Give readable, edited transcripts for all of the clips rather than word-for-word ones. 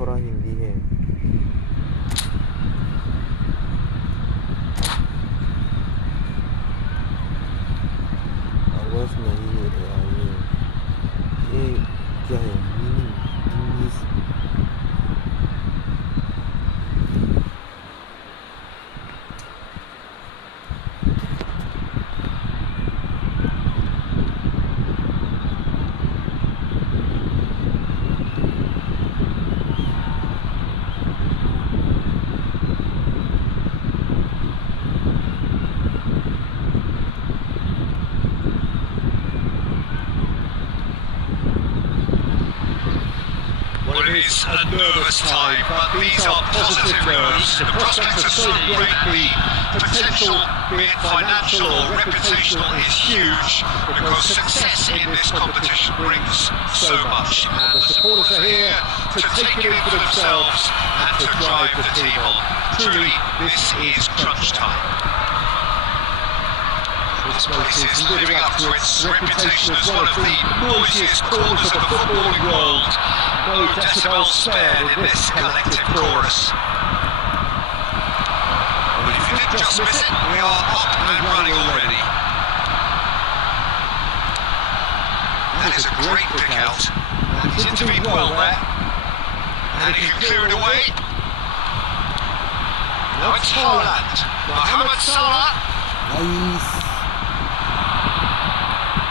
थोड़ा हिंदी है। आवाज नहीं है ये क्या है meaning English. It's a nervous time, but these are positive nerves. The prospect of so great, the potential, be it financial or reputational, is huge because success in this competition brings so much. And the supporters are here to take it in for themselves and to drive the team on. Truly, this is crunch time. This place is living up to its reputation as one of the noisiest corners of the footballing world. No decibel spared in this collective chorus. But if you did just miss it, we are up and running already. That is a great pick out. And he's intervened well there. And he can clear it away. Now it's Haaland. Mohamed Salah. Nice.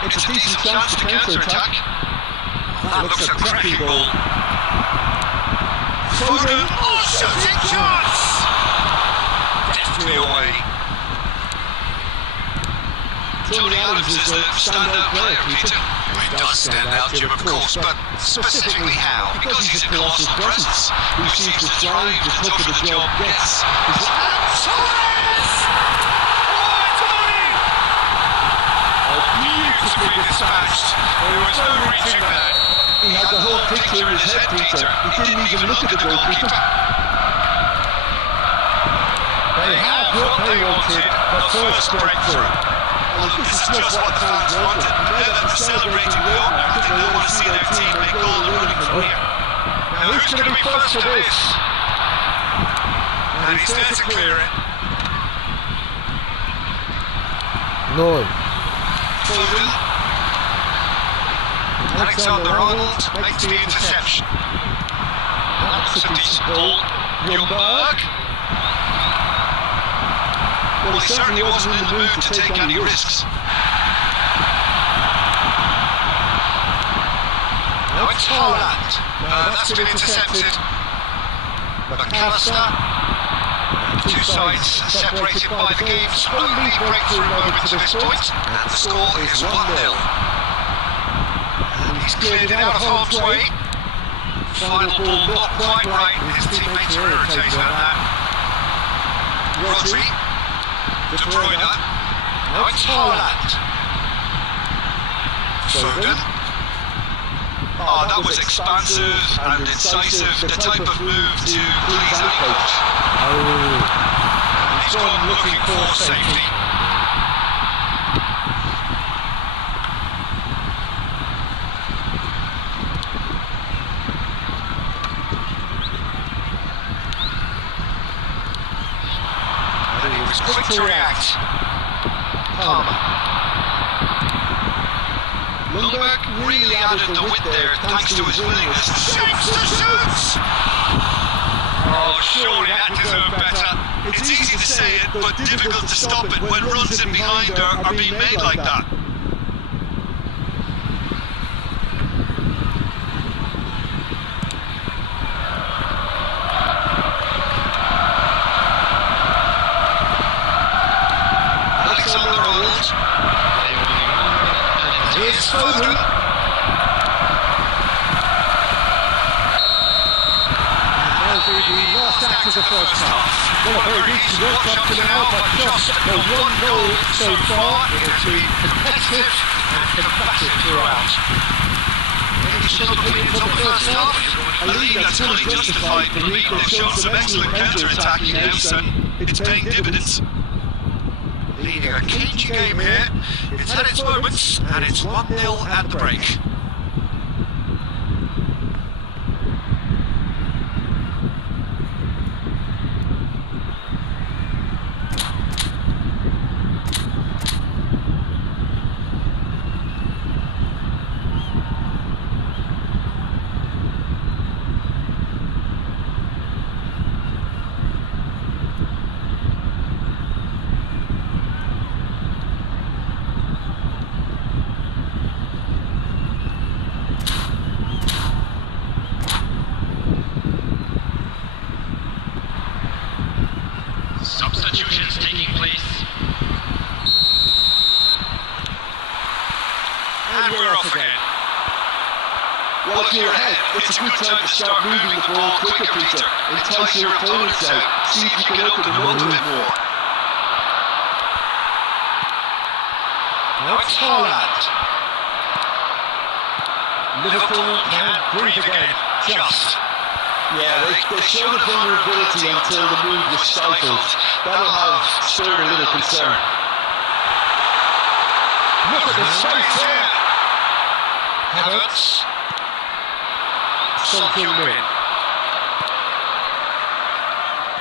It's a decent chance to counter-attack. That looks a cracking ball. Foden, oh, shooting chance! Deftly away. Johnny Adams is a standout player, Peter. Well, he does stand out, Jim, of course, but specifically how? Because he's a colossal presence who seems to thrive the tougher the job gets. And Torres! Oh, Tony! Oh, beautifully dispatched. There was no reaching that. He had the whole picture in his head, Peter. He didn't even look at the goalkeeper. They have what they wanted, the first breakthrough. Well, this is just what the fans wanted. And now that they're celebrating well, I think they want to see their team make all the running from here. Now, who's going to be first to this? And And he's there to clear it. No. Foden. Alexander-Arnold makes the interception. That's a decent ball. Ljungberg. Well, he certainly wasn't in the mood to take any risks. Now it's Haaland. That's been intercepted. McAllister. Two sides separated by the game's only breakthrough moment to this point, and the score is 1-0. And he's cleared it out of harm's way. Final ball not quite right. His teammates are irritated at that. Rodri. De Bruyne. Now it's Haaland. Foden. Oh, that was expansive and incisive, the type of move to please any coach. He's gone looking for safety. And he was quick to react. Palmer. Ljungberg really added the width there thanks to his willingness to shoot! Oh, surely that deserved better. It's easy to say it, but difficult to stop it when runs in behind are being made like that. Alexander-Arnold. Here's Foden. The last act of the first half. Well, a very decent work up to now, but just the one goal so far. It has been competitive and combative throughout. Any strong opinions on the first half? A lead that's fully justified for me. They've shown some excellent counter-attacking moves and it's paying dividends. Leading a cagey game here. It's had its moments and it's 1-0 at the break. Substitutions taking place. And we're off again. Well, if you're ahead, it's a good time to start moving the ball quicker, Peter. Entice your opponents out. See if you can open them up a bit more. Now it's Haaland. Liverpool can breathe again. Just. Yeah, they showed the vulnerability until the move was stifled. That'll have stirred a little concern. Look at the space there. Havertz. Something win.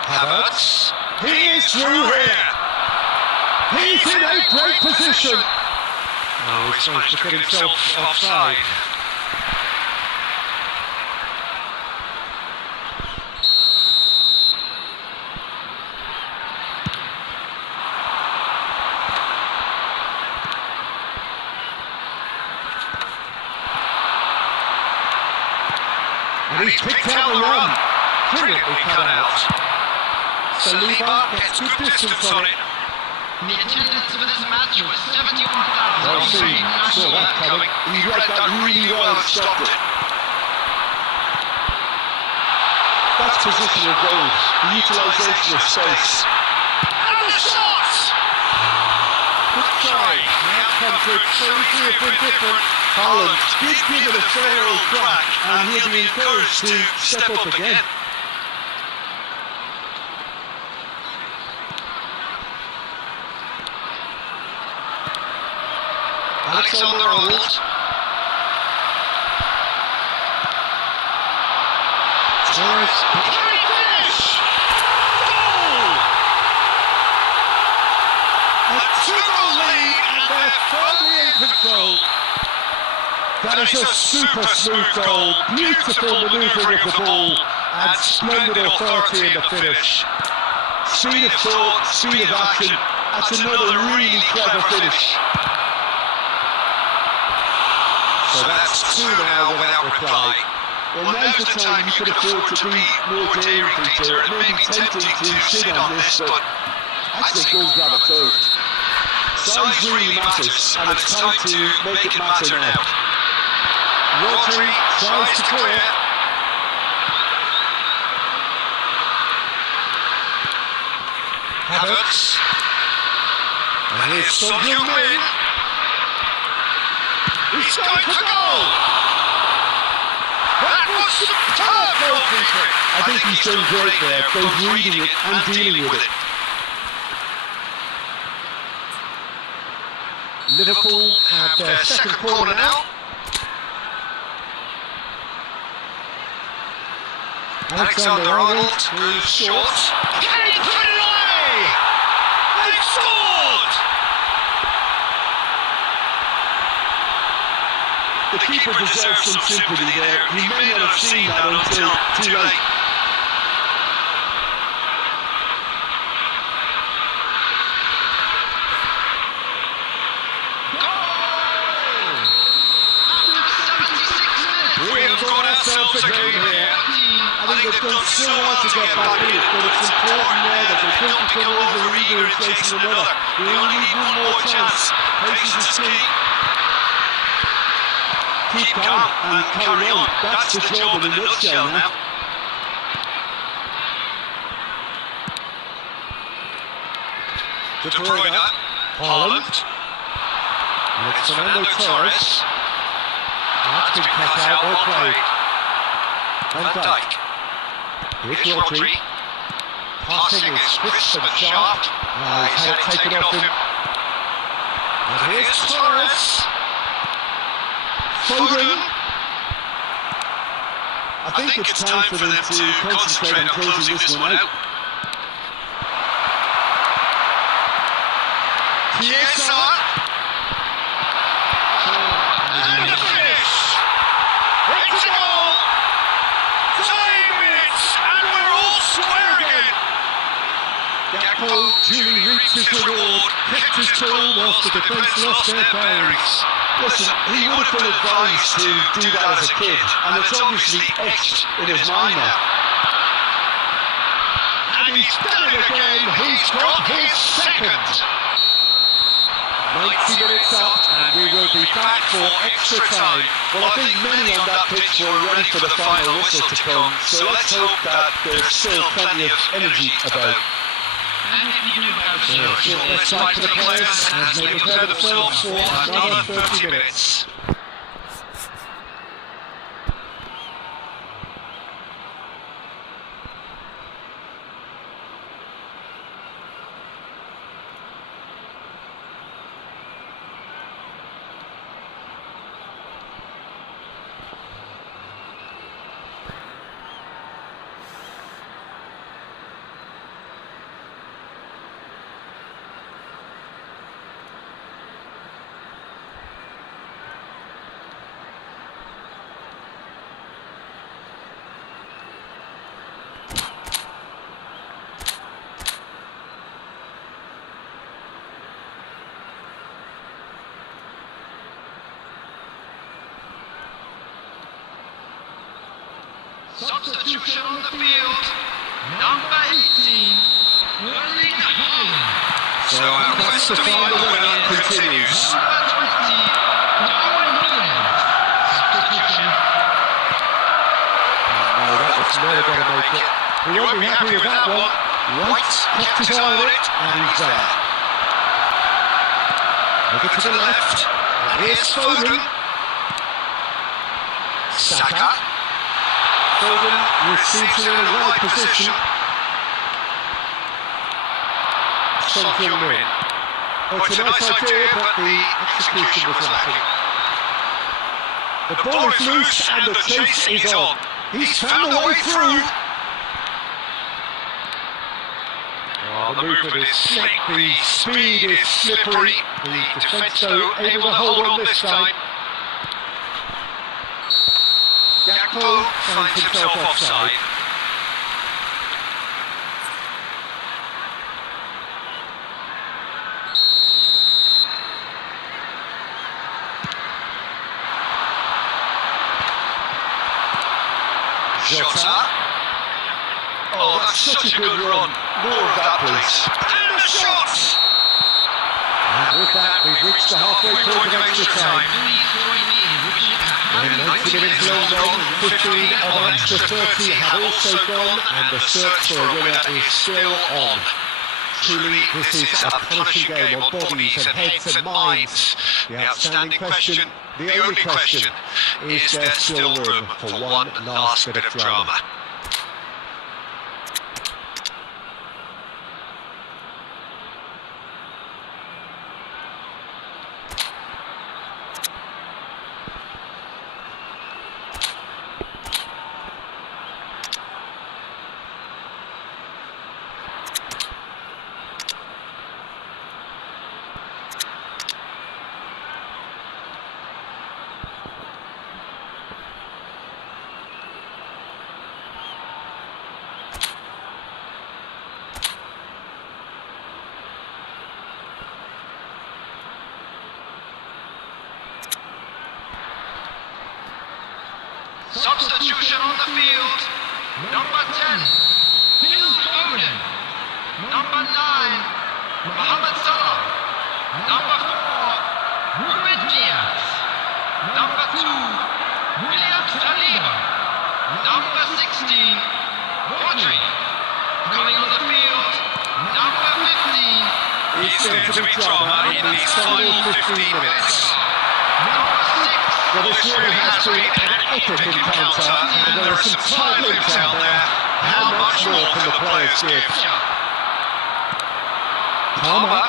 Havertz. He is through here. He's in a great position. Oh, he's managed to get himself offside. And he's picked out the run. Brilliantly cut out. Saliba gets good distance on it. The attendance for this match was 71,000. Well seen. Saw that coming. He read that really well and stopped it. That's positional goal. The utilisation of space. And the shot! Good try. The outcome could so easily have been different. Haaland did give it a fair old crack, and he'll be encouraged to step up again. Alexander-Arnold. Torres. Can he finish? Goal! That is a super smooth goal, beautiful manoeuvring of the ball, and splendid authority in the finish. Speed of thought, speed of action, that's another really clever finish. So that's 2 now without reply. Well, now's the time you could afford to be more daring, Peter. It may be tempting to sit on this, but I'd say go and grab a third. size really matters, and it's time to make it matter now. Rodri tries to clear. Havertz. And here's Son Heung-min. He's going for goal! That was superb goalkeeping! I think he's done great there, both reading it and dealing with it. Liverpool have their second corner now. Alexander-Arnold moves short. Can he put it away? They've scored! The keeper deserves some sympathy there. He may not have seen that until too late. We have got ourselves a game here. I think they've done so hard to get back in it, but it's important now that they don't become over-eager in chasing another. We only need one more chance. Patience is key. Keep calm and carry on. That's the job in a nutshell now. De Bruyne. Haaland. And it's Fernando Torres. That's been cut out, well played. Van Dijk. Here's Rodri. Passing is crisp and sharp. He's had it taken off him. And here's Torres. Foden. I think it's time for them to concentrate on closing this one out. Chiesa. And the finish. It's a goal. 9 minutes and we're all square again. Gakpo duly reached his reward, kept his cool whilst the defence lost their bearings. Listen, he would have been advised to do that as a kid, and it's obviously etched in his mind now. And he's done it again. He's got his second. 90 minutes up, and we will be back for extra time. Well, I think many on that pitch were ready for the final whistle to come, so let's hope that there's still plenty of energy about. Let's back to the players as they prepare themselves for another 30 minutes. Substitution on the field. Number 18. Erling Haaland. So our quest to find the winner continues. Number 20. Darwin Williams. Substitution. No, that was never going to make it. He won't be happy with that one. White kept his eye on it, and he's there. Over to the left, and here's Foden. Saka. Foden receives it in a right position. Son Heung-min. Oh, it's a nice idea, but the execution was lacking. The ball is loose and the chase is on. He's found a way through. Oh, the movement is slick, the speed is slippery. The defence, though, able to hold on this time. Poe finds himself offside. Jota. Oh, that's such a good run. More of that, please. And a shot! And with that, we've reached the halfway point of extra time. 90 minutes long gone, 15 of an extra 30 have also gone, and the search for a winner is still on. Truly, this is a punishing game on bodies and heads and minds. The outstanding question, the only question, is there still room for one last bit of drama? Substitution on the field. Number 10, Phil Foden. Number 9, Mohamed Salah. Number 4, Ruben Diaz. Number 2, William Saliba. Number 16, Rodri. Coming on the field, number 15. Is there to be drama in these final 15 minutes? Number 6, Well, this really has been an epic encounter, and there are some tight loops out there. How much more can the players give? Palmer.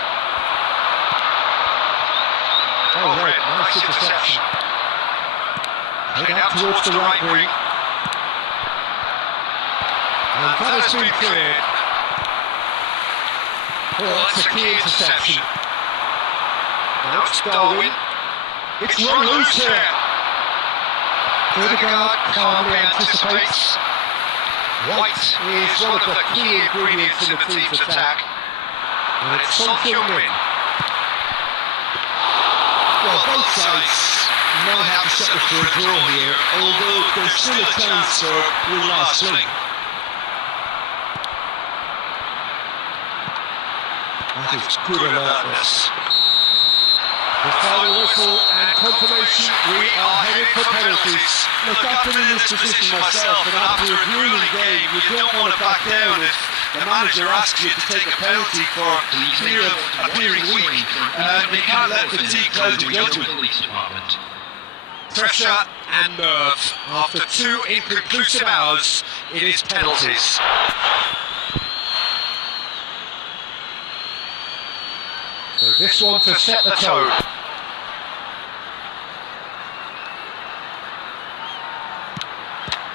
Oh, right, nice interception. Head out towards the right wing. And that has been cleared. Oh, that's a key interception. Now it's Darwin. It's run loose here. Odegaard calmly anticipates. White is one of the key ingredients in the team's attack. And it's Son Heung-min. Well, both sides might have to settle for a draw here, although there's still a chance for one last swing. That is good alertness. The final whistle and confirmation, we are headed for penalties. Look, I've been in this position myself, and after a grueling game, you don't want to back down if the manager asks you to take a penalty for fear of appearing weak. You can't let fatigue cloud your judgment. Pressure and nerve. After 2 inconclusive hours, it is penalties. So this one to set the tone.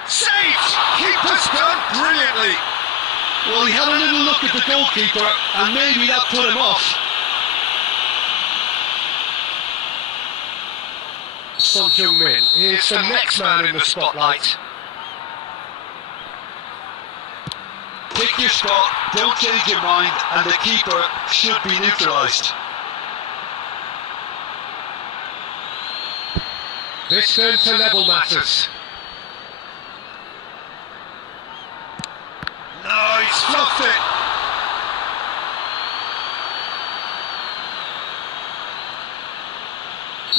Saved! Keeper's done brilliantly. Well, he had a little look at the goalkeeper, and maybe that put him off. Son Heung-min is the next man in the spotlight. Pick your spot, don't change your mind, and the keeper should be neutralised. This turn to level matters. No, he's fluffed it.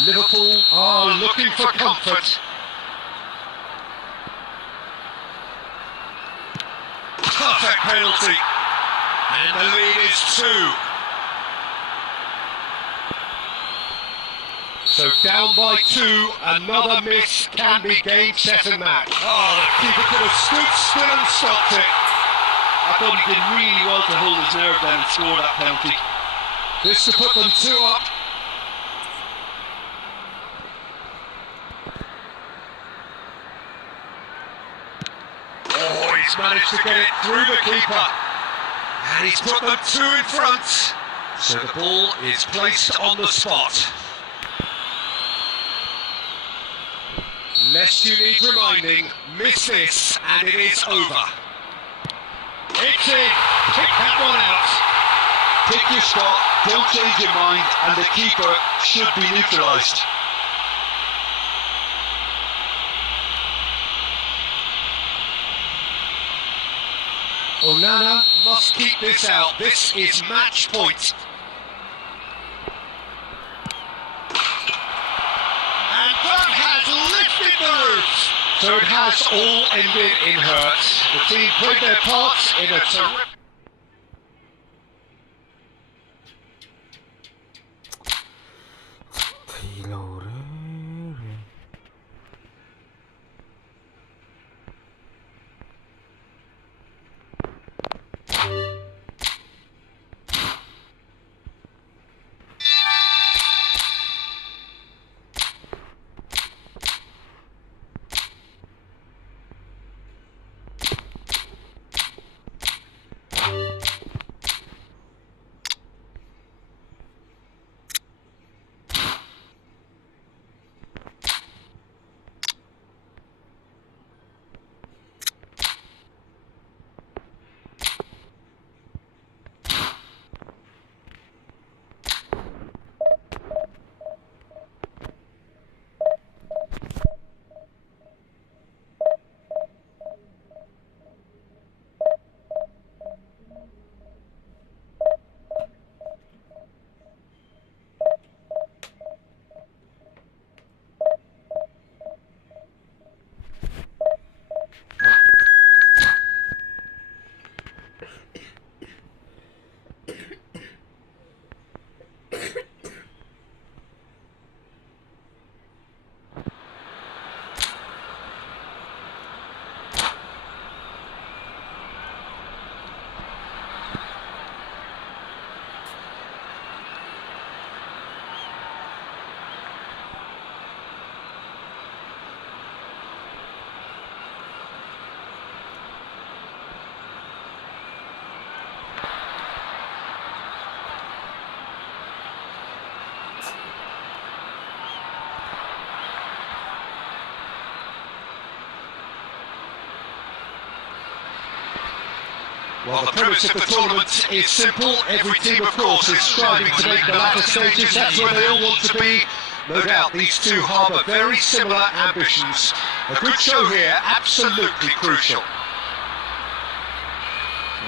Liverpool are looking for comfort. Perfect penalty. And the lead is 2. So down by 2, another miss can be game, set and match. Oh, the keeper could have stood still and stopped it. I thought he did really well to hold his nerve down and score that penalty. This to put them 2 up. Oh, he's managed to get it through the keeper. And he's put them 2 in front. So the ball is placed on the spot. Unless you need reminding, miss this and it is over. It's in! Kick that one out! Pick your spot, don't change your mind, and the keeper should be neutralised. Onana must keep this out. This is match point. And that has lifted the roof. So it has all ended in hurt. The team played their parts in a terrific... Taylor. Well, the premise of the tournament is simple. Every team, of course, is striving to make the latter stages. That's where they all want to be. No doubt these two harbour very similar ambitions. A good show here, absolutely crucial.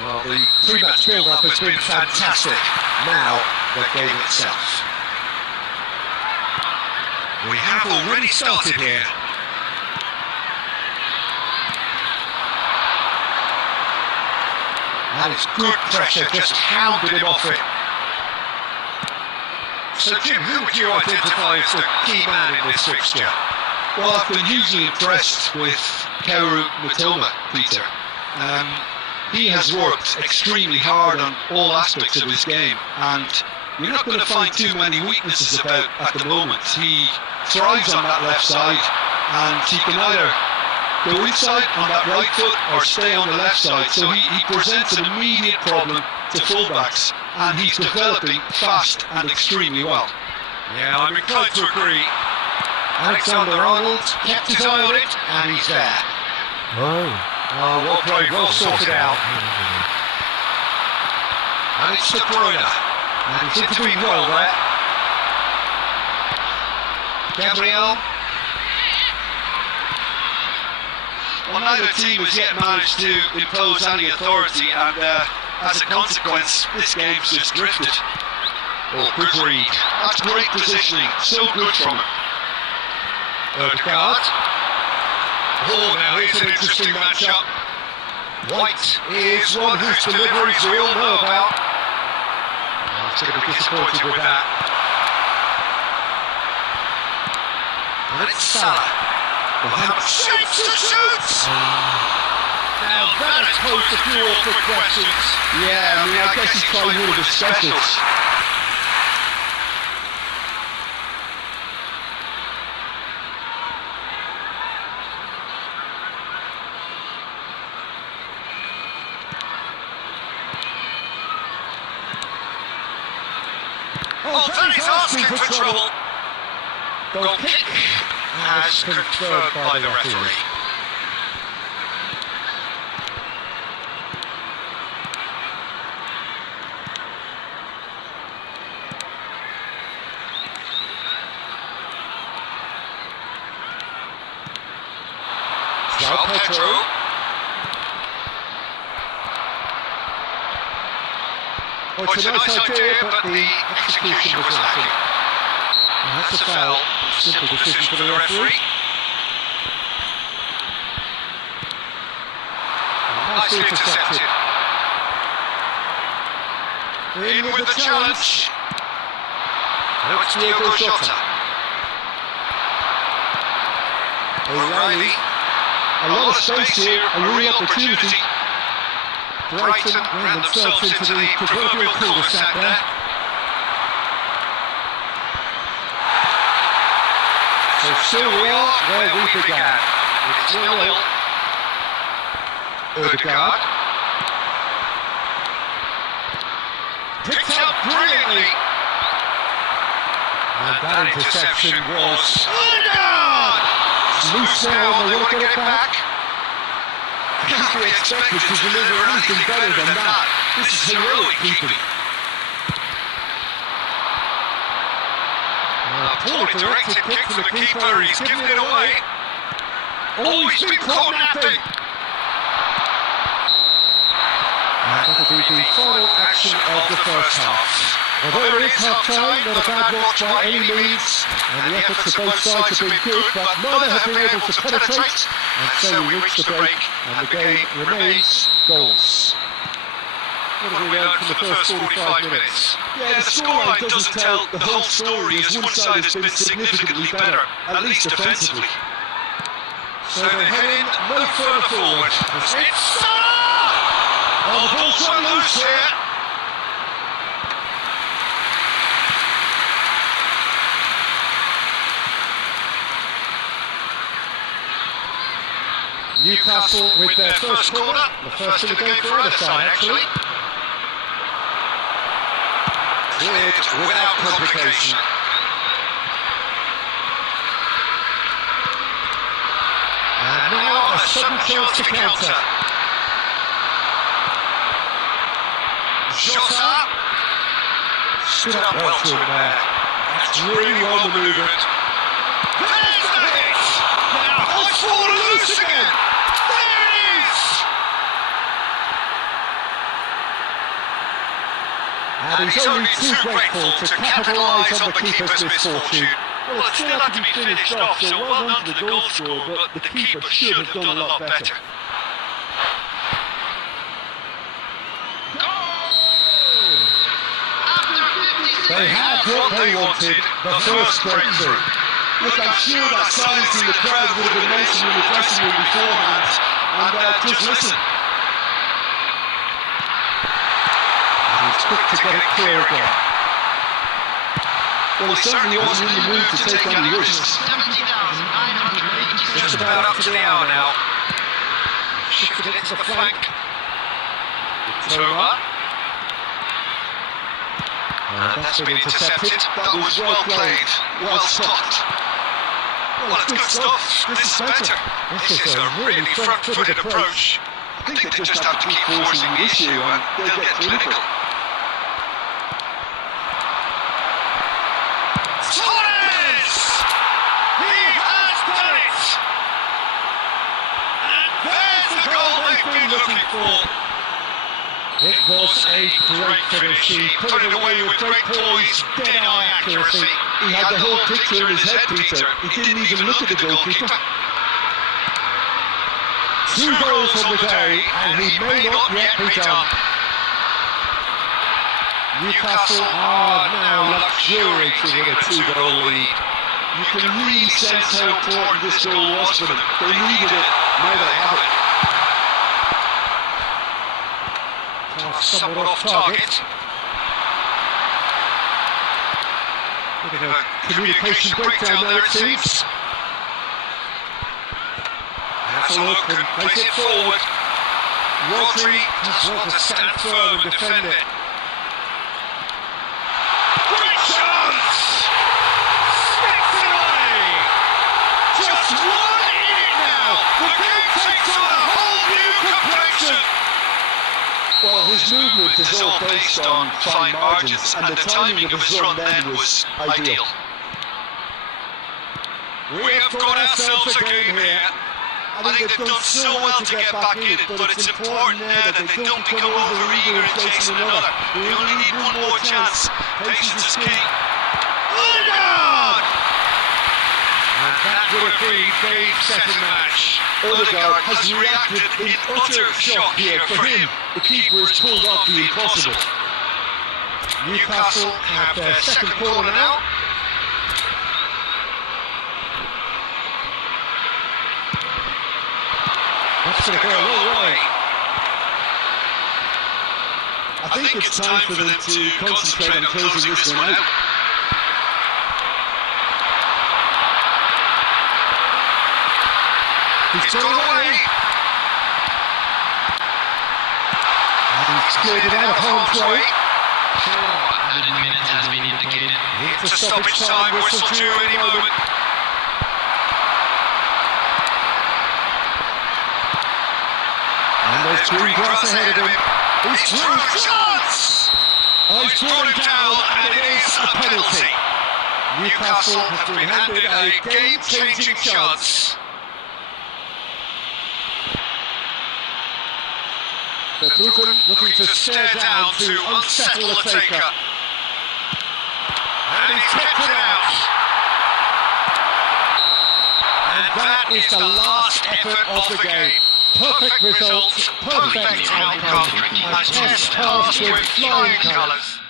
Well, the pre-match build-up has been fantastic. Now, the game itself. We have already started here. That is good pressure, just hounded him off it. So Jim, who would you identify as the key man in this fixture? Well, I've been hugely impressed with Kaoru Mitoma, Peter. He has worked extremely hard on all aspects of his game, and you're not going to find too many weaknesses about at the moment. He thrives on that left side, and he can either go inside on that right foot or stay on the left side, so he presents an immediate problem to fullbacks, and he's developing fast and extremely well. Yeah, I'm inclined to agree. Alexander-Arnold kept his eye on it, and he's there. Oh, well played, well sorted out. And it's De Bruyne. And he seems to be well there. Gabriel. Well, neither team has yet managed to impose any authority, and as a consequence, this game's just drifted. Oh, good read. That's great positioning, so good from him. Odegaard. Oh, now here's an interesting matchup. White is one whose deliveries we all know about. Oh, he's going to be disappointed with that. And it's Salah. Mohamed shoots! Now that has posed a few awkward questions. Yeah, I mean, I guess he's trying one of his specials. Oh, that is asking for trouble. Goal kick. as confirmed by the referee. João Pedro. Well, it's a nice idea, but the execution was lacking. And that's a foul. Simple decision for the referee. Nicely intercepted. In with the challenge. Now it's Diogo Jota. O'Reilly. A lot of space here, a real opportunity. Brighton ran themselves into the proverbial cul-de-sac there. So still we are where we began. It's 0-0. Ødegaard. Picked up brilliantly. And that interception was Ødegaard! Loose now, and they want to get it back. Can't be expected to deliver anything better than that. This is heroic keeping. Poorly directed kick from the keeper, he's given it away. Oh, he's been caught napping. And that'll be the final action of the first half. Although it is half-time, not a bad watch by any means, and the efforts of both sides have been good, but neither have been able to penetrate, and so we reach the break, and the game remains goals. What have we learned from the first 45 minutes? Yeah, the scoreline doesn't tell the whole story, as one side has been significantly better, at least defensively. So they head in no further forward. It's Salah! Oh, the ball's run loose here. Newcastle with their first corner, the first in the game for either side actually. Cleared without complication. And now a sudden chance to counter. Jota stood up well to him there. That's really well manoeuvred. There's the hit! Now it's fallen loose again! There it is! And he's only too grateful to capitalise on the keeper's misfortune. Well, it still had to be finished off, so well done to the goal scorer, but the keeper should have done a lot better. They had what they wanted, the first breakthrough. Look, I'm sure that silence in the crowd would have been mentioned in the dressing room beforehand. And just listen. And he's quick to get it clear again. Well, he certainly wasn't in the mood to take any risks. Just about up to the hour now. Shifted it to the flank. Toma. That's been intercepted. That was well played, well stopped. Well, it's good stuff. This is better. This is a really front-footed approach. I think they just have to keep forcing the issue and they'll get clinical. Torres! He has done it! And there's the goal they've been looking for. It was a great finish. He put it away with great poise, dead-eye accuracy. He had the whole picture in his head, Peter. He didn't even look at the goalkeeper. 2 goals on the day, and he may not yet be done. Newcastle are now luxuriating in a 2-goal lead. You can really sense how important this goal was for them. They needed it, now they have it. Somewhat off target. A bit of a communication breakdown there, it seems. Has a look and plays it forward. Rodri just wants to stand firm and defend it. Great chance! Sticks it away! Well, his movement is all based on fine margins, and the timing of his run then was ideal. We have got ourselves a game here. I think they've done so well to get back in it, but it's important now that they don't become over-eager in chasing another. We only need one more chance. Patience is key. Odegaard! And that would have been Dave's second match. Odegaard has reacted in utter shock here. For him, the keeper has pulled off the impossible. Newcastle have their second corner now. That's going to go a long way. I think it's time for them to concentrate on closing this one out. He's got away. And he's cleared it out of harm's way. Added minute has been indicated. It's a stoppage time whistle due any moment. And there's green grass ahead of him. He's through. Chance! He's brought him down, and it is a penalty. Newcastle have been handed a game-changing chance. Verbruggen looking to stare down to unsettle the taker. And he's kept it out. And that is the last effort of the game. Perfect result, perfect outcome. A test passed with flying colours.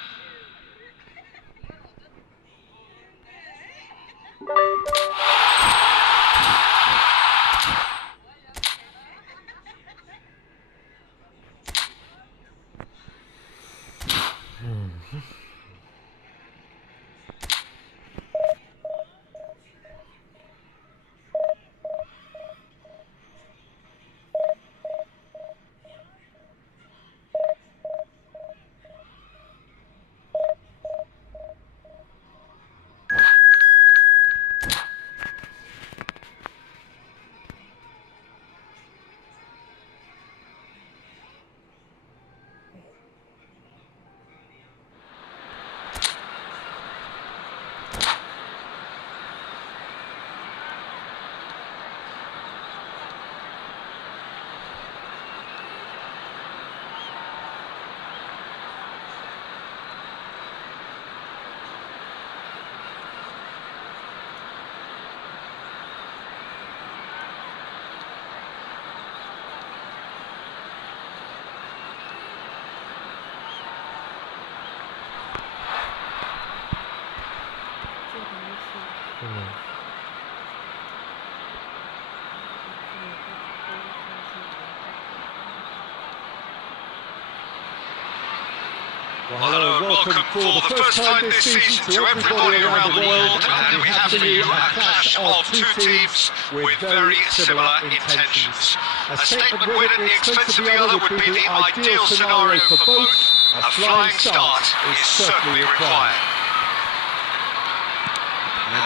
Well, hello and welcome for the first time this season to everybody around the world, and we have for you a clash of two teams with very similar intentions. A statement win at the expense of the other would be the ideal scenario for both. A flying start is certainly required.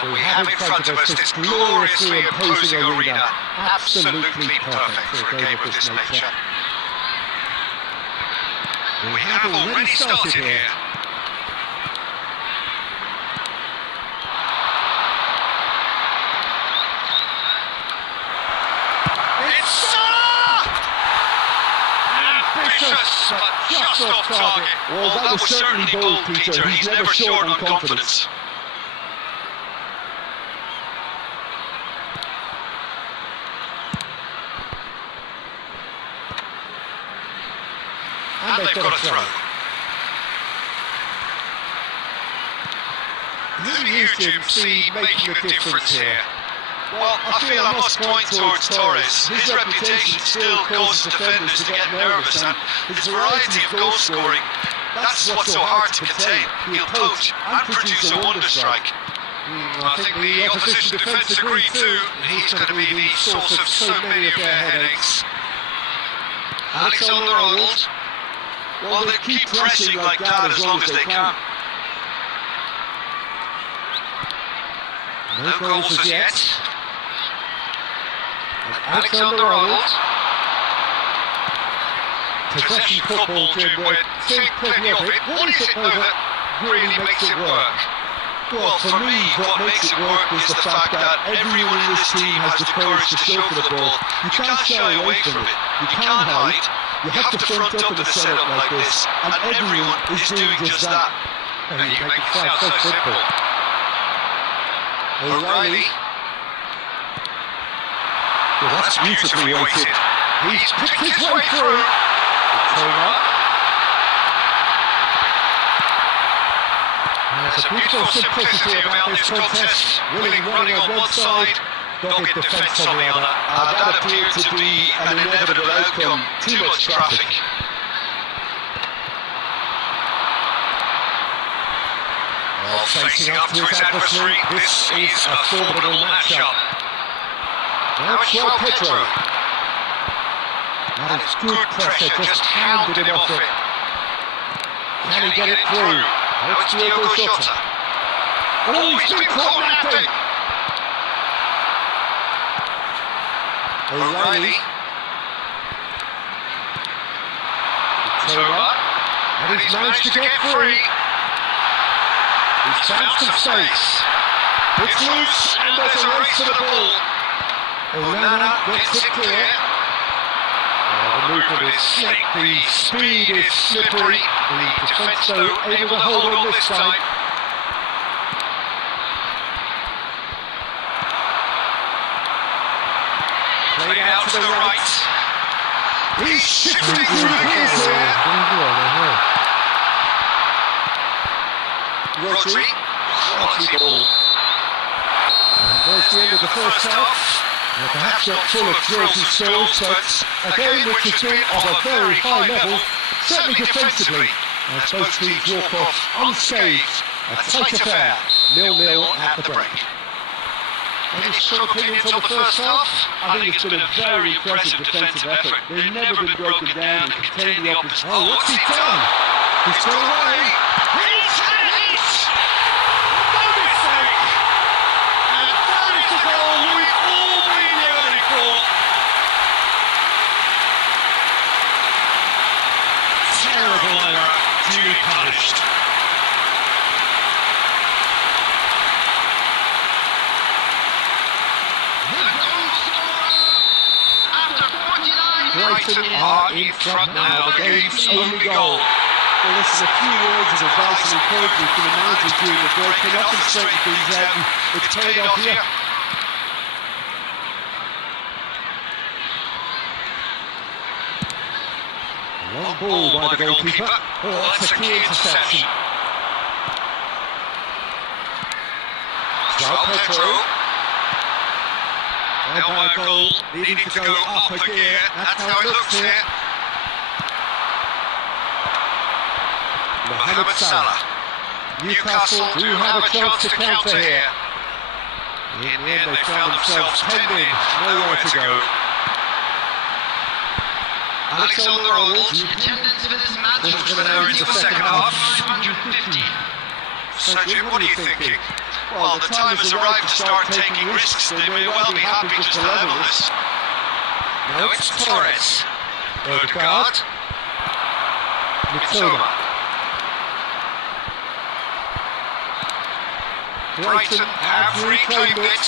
And we have in front of us this gloriously imposing arena, absolutely perfect for a game of this nature. We have already started here. It's Salah! Ambitious, but just off target. Well, that was certainly bold, Peter. He's never short on confidence. And they've got a throw. Who do you, Jim, see making a difference here? Well, I feel I must point towards Torres. His reputation still causes defenders to get nervous, and his variety of goal scoring, that's what's so hard to contain. He'll poach and produce a wonder strike. I think the opposition defence agree too. He's going to be the source of so many of their headaches. Alexander-Arnold. Well, they keep pressing like that as long as they can. No goals as yet. Alexander-Arnold. possession football, Jim, we've seen plenty of it. What is it, though, that really makes it work? Well, for me, what makes it work is the fact that everyone in this team has the courage to show for the ball. You can't shy away from it. You can't hide. You have to front up in a setup like this, and everyone is doing just that. And you make it sound so simple. O'Reilly. Well, that's beautifully weighted. He's picked his way through. Turner. There's a beautiful simplicity about this contest. Willing running on one side, dogged defence on the other. That appeared to be an inevitable outcome. Too much traffic. Well, facing up to his adversary, this is a formidable matchup. Now it's João Pedro. That is good pressure, just hounded him off it. Can he get it through? Now it's Diogo Jota. Oh, he's been caught napping! O'Reilly. Toma. And he's managed to get free. He's found some space. It's loose, and there's a race for the ball. Onana gets it clear. The movement is slick, the speed is slippery. The defence, though, able to hold on this time. Played out to the right. He's shifting through the gears here. Rodri. Quality ball. And there's the end of the first half. Well, perhaps not full of drills and spills, but a game which has been of a very high level, certainly defensively, as both teams walk off unscathed. A tight affair, 0-0 at the break. Any strong opinions on the first half? I think it's been a very impressive defensive effort. They've never been broken down and contained the opposition. Oh, what's he done? He's got away. He's had it! No mistake! And that is the goal we've all been yearning for. Terrible error, duly punished. Brighton are in front now, the game's only goal. Well, this is a few words of advice and encouragement from the manager during the break. They often straighten things out, and it's paid off here. Long ball by the goalkeeper. Oh, that's a key interception. João Pedro. Now by a goal, needing to go up a gear. That's how it looks here. Mohamed Salah. Newcastle do have a chance to counter here. In the end, they found themselves pending, nowhere to go. Alexander-Arnold. The attendance for this match This was is going to end the second half. 550. So Jim, what are you thinking? Well, the time has arrived to start taking risks. They may well be happy just to level this. Now it's Torres. Odegaard. Mitoma. Brighton have reclaimed it.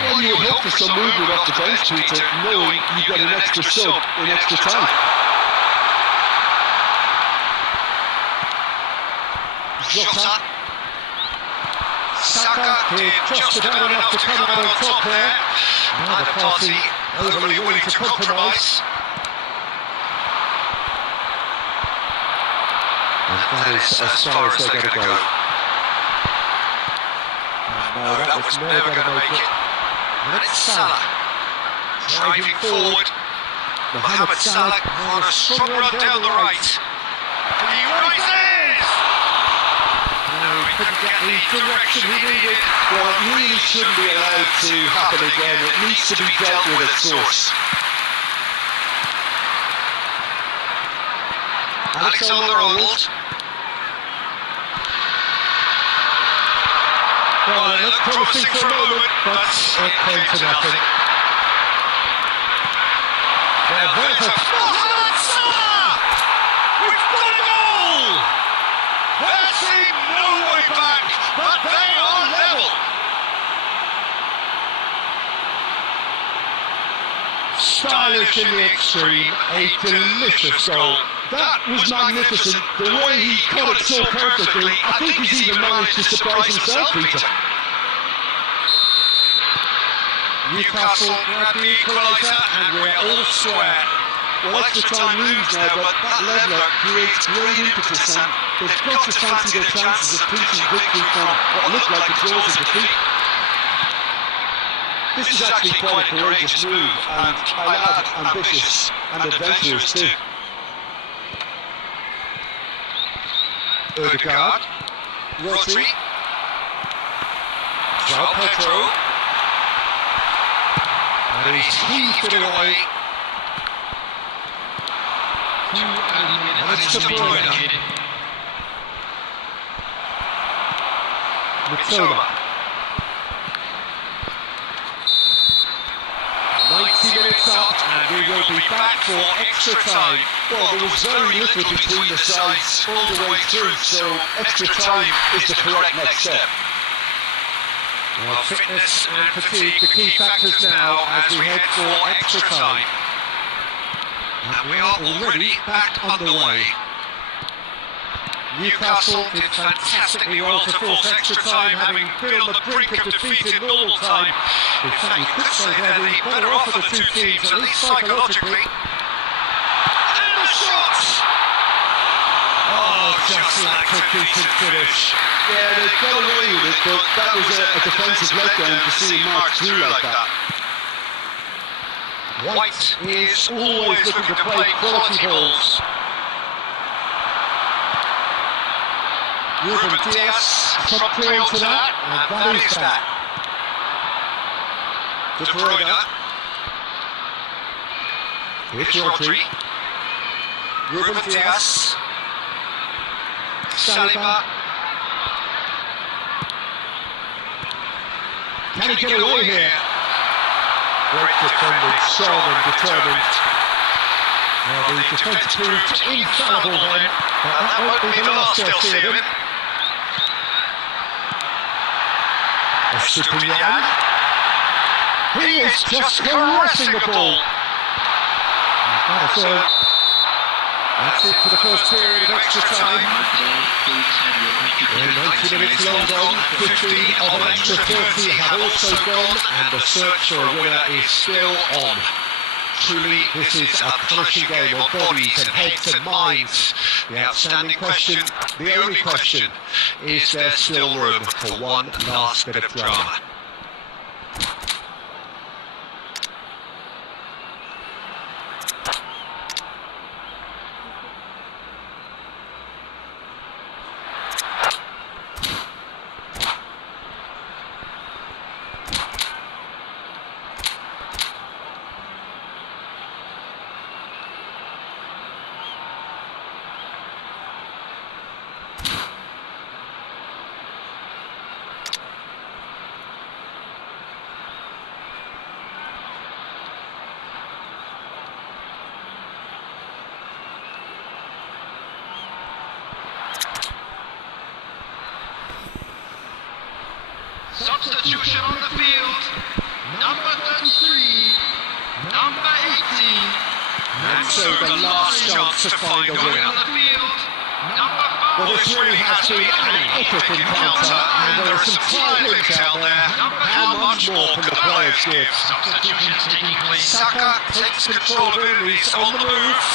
Well, you would hope for some movement off the bench, Peter, knowing you get an extra sub in extra time. Jota. Saka did just about enough to come out on top there. Neither party overly willing to compromise. And that is as far as they're going to go. No, that was never going to make it. And it's Salah. Driving forward. Mohamed Salah on a strong run down the right. And he rises! Couldn't get the direction he needed. Well, it really shouldn't be allowed to happen again. It needs to be dealt with at source. Alexander-Arnold. Well, it looked promising for a moment, but it came to nothing. Well, there's a... Mohamed Salah! stylish in the extreme, a delicious goal. That was magnificent, the way he caught it so perfectly. I think he's even managed to surprise himself, Peter. Newcastle grab the equaliser and we're all square. Well, extra time looms now, but that leveller creates great impetus and they've got to fancy their chances of pinching victory from what looked like the jaws of defeat. This is actually quite a courageous move, and I add ambitious and adventurous too. Odegaard, Rodri, João Pedro, and he's heaved it away. And it's De Bruyne. Mitoma. 90 minutes up, and we will be back for extra time. Well, there was very little between the sides all the way through, so extra time is the correct next step. Well, fitness and fatigue, the key factors now as we head for extra time. And we are already back underway. Newcastle did fantastically well to force extra time, having been on the brink of defeat in normal time. In fact, we could say they're the better off of the two teams, at least psychologically. And the shot! Oh, just like a decent finish. Yeah, they got away with it, but that was a defensive letdown to see him march through like that. White is always looking to play quality balls. Ruben Dias come clear to that, and that is that. De Bruyne. It's It's Rodri. Rodri. Ruben Dias. Saliba. Can he get away here? Great defending, strong and determined. Well, the defence proved infallible then, but that won't be the last they'll see of him. Estupinian. He is just caressing the ball. That's it for the first period of extra time. 90 minutes long gone, 15 of an extra 30 have also gone, and the search for a winner is still on. Truly, this is a punishing game on bodies and heads and minds. The outstanding question, the only question, is there still room for one last bit of drama? Substitution on the field. Number 33. Number 18. And so the last chance to find a winner. On the field. Number 5. Well, this really has been an epic encounter, and there are some tight links out there. How much more can the players give? Substitutions taking place. Saka takes control of him, he's on the move.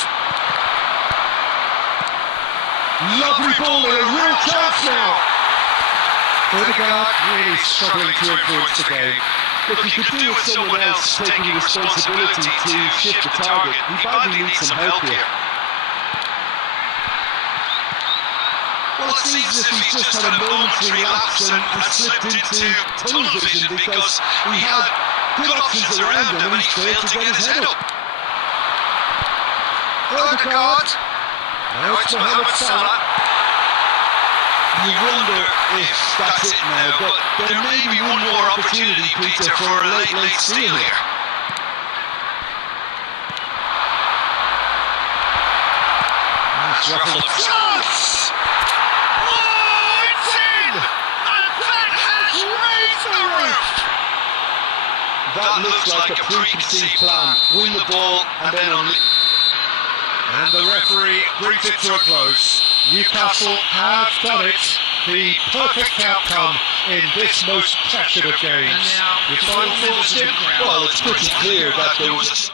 Lovely ball and a real chance now. Odegaard really struggling to influence the game. If he could do with someone else taking responsibility to shift the target, he badly needs some help here. Well, it seems as if he's just had a momentary lapse and slipped into tunnel vision because he had good options around him and he failed to get his head up. Odegaard. Now it's Mohamed Salah. You wonder if that's it now, but there may be one more opportunity, Peter, for a late steal here. Nice ruffle of chance! Oh, it's in! And that has raised the roof! That looks like a preconceived plan. Win the ball and then unleash. And the referee brings it to a close. Newcastle have done it. The perfect outcome in this most pressured of games. And now, Your the final full thoughts, Jim? members of the crowd. Well, it's pretty clear that there was a...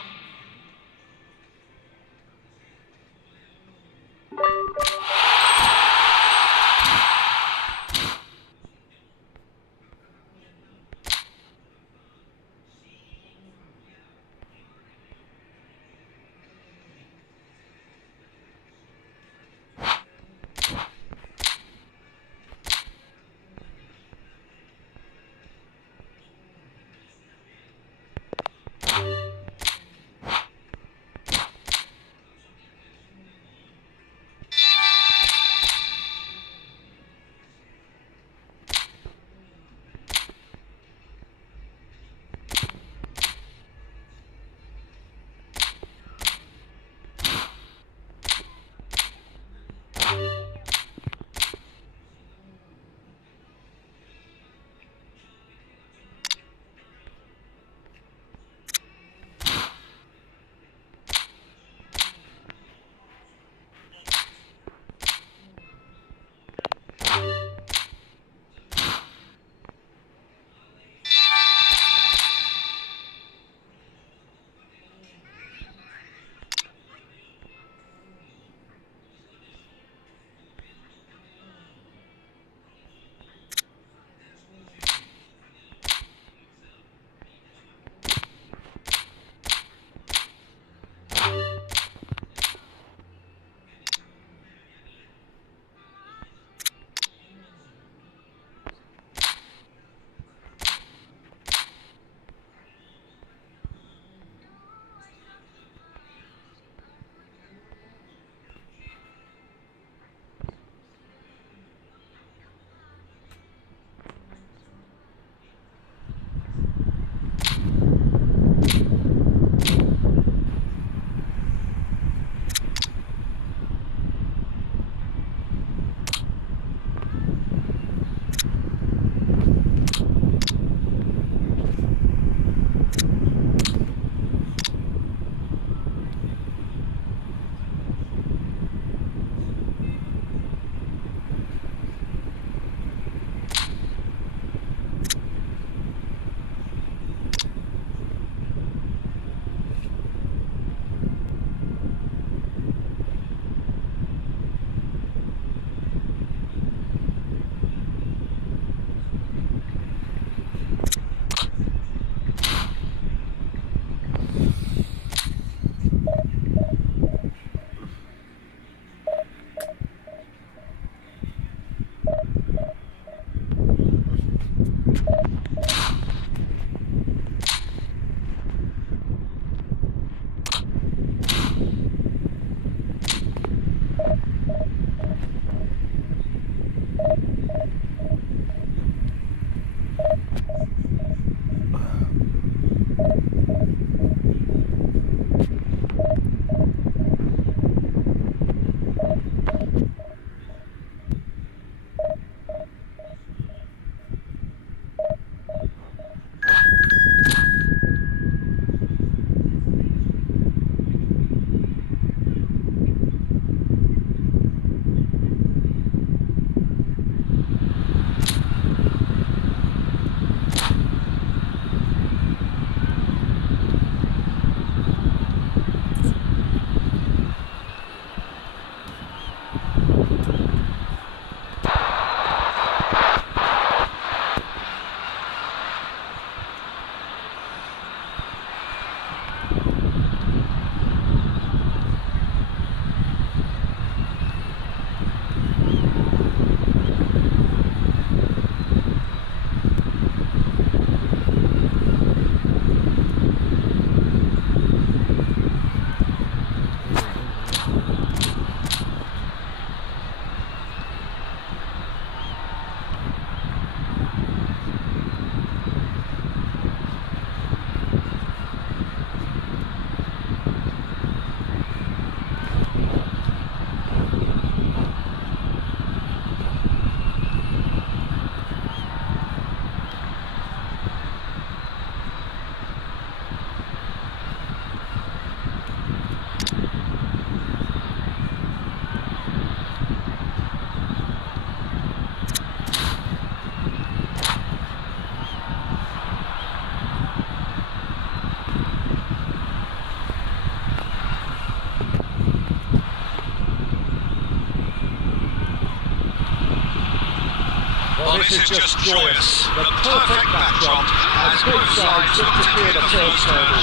Well, this is just joyous. The perfect backdrop as both sides look to clear the first hurdle.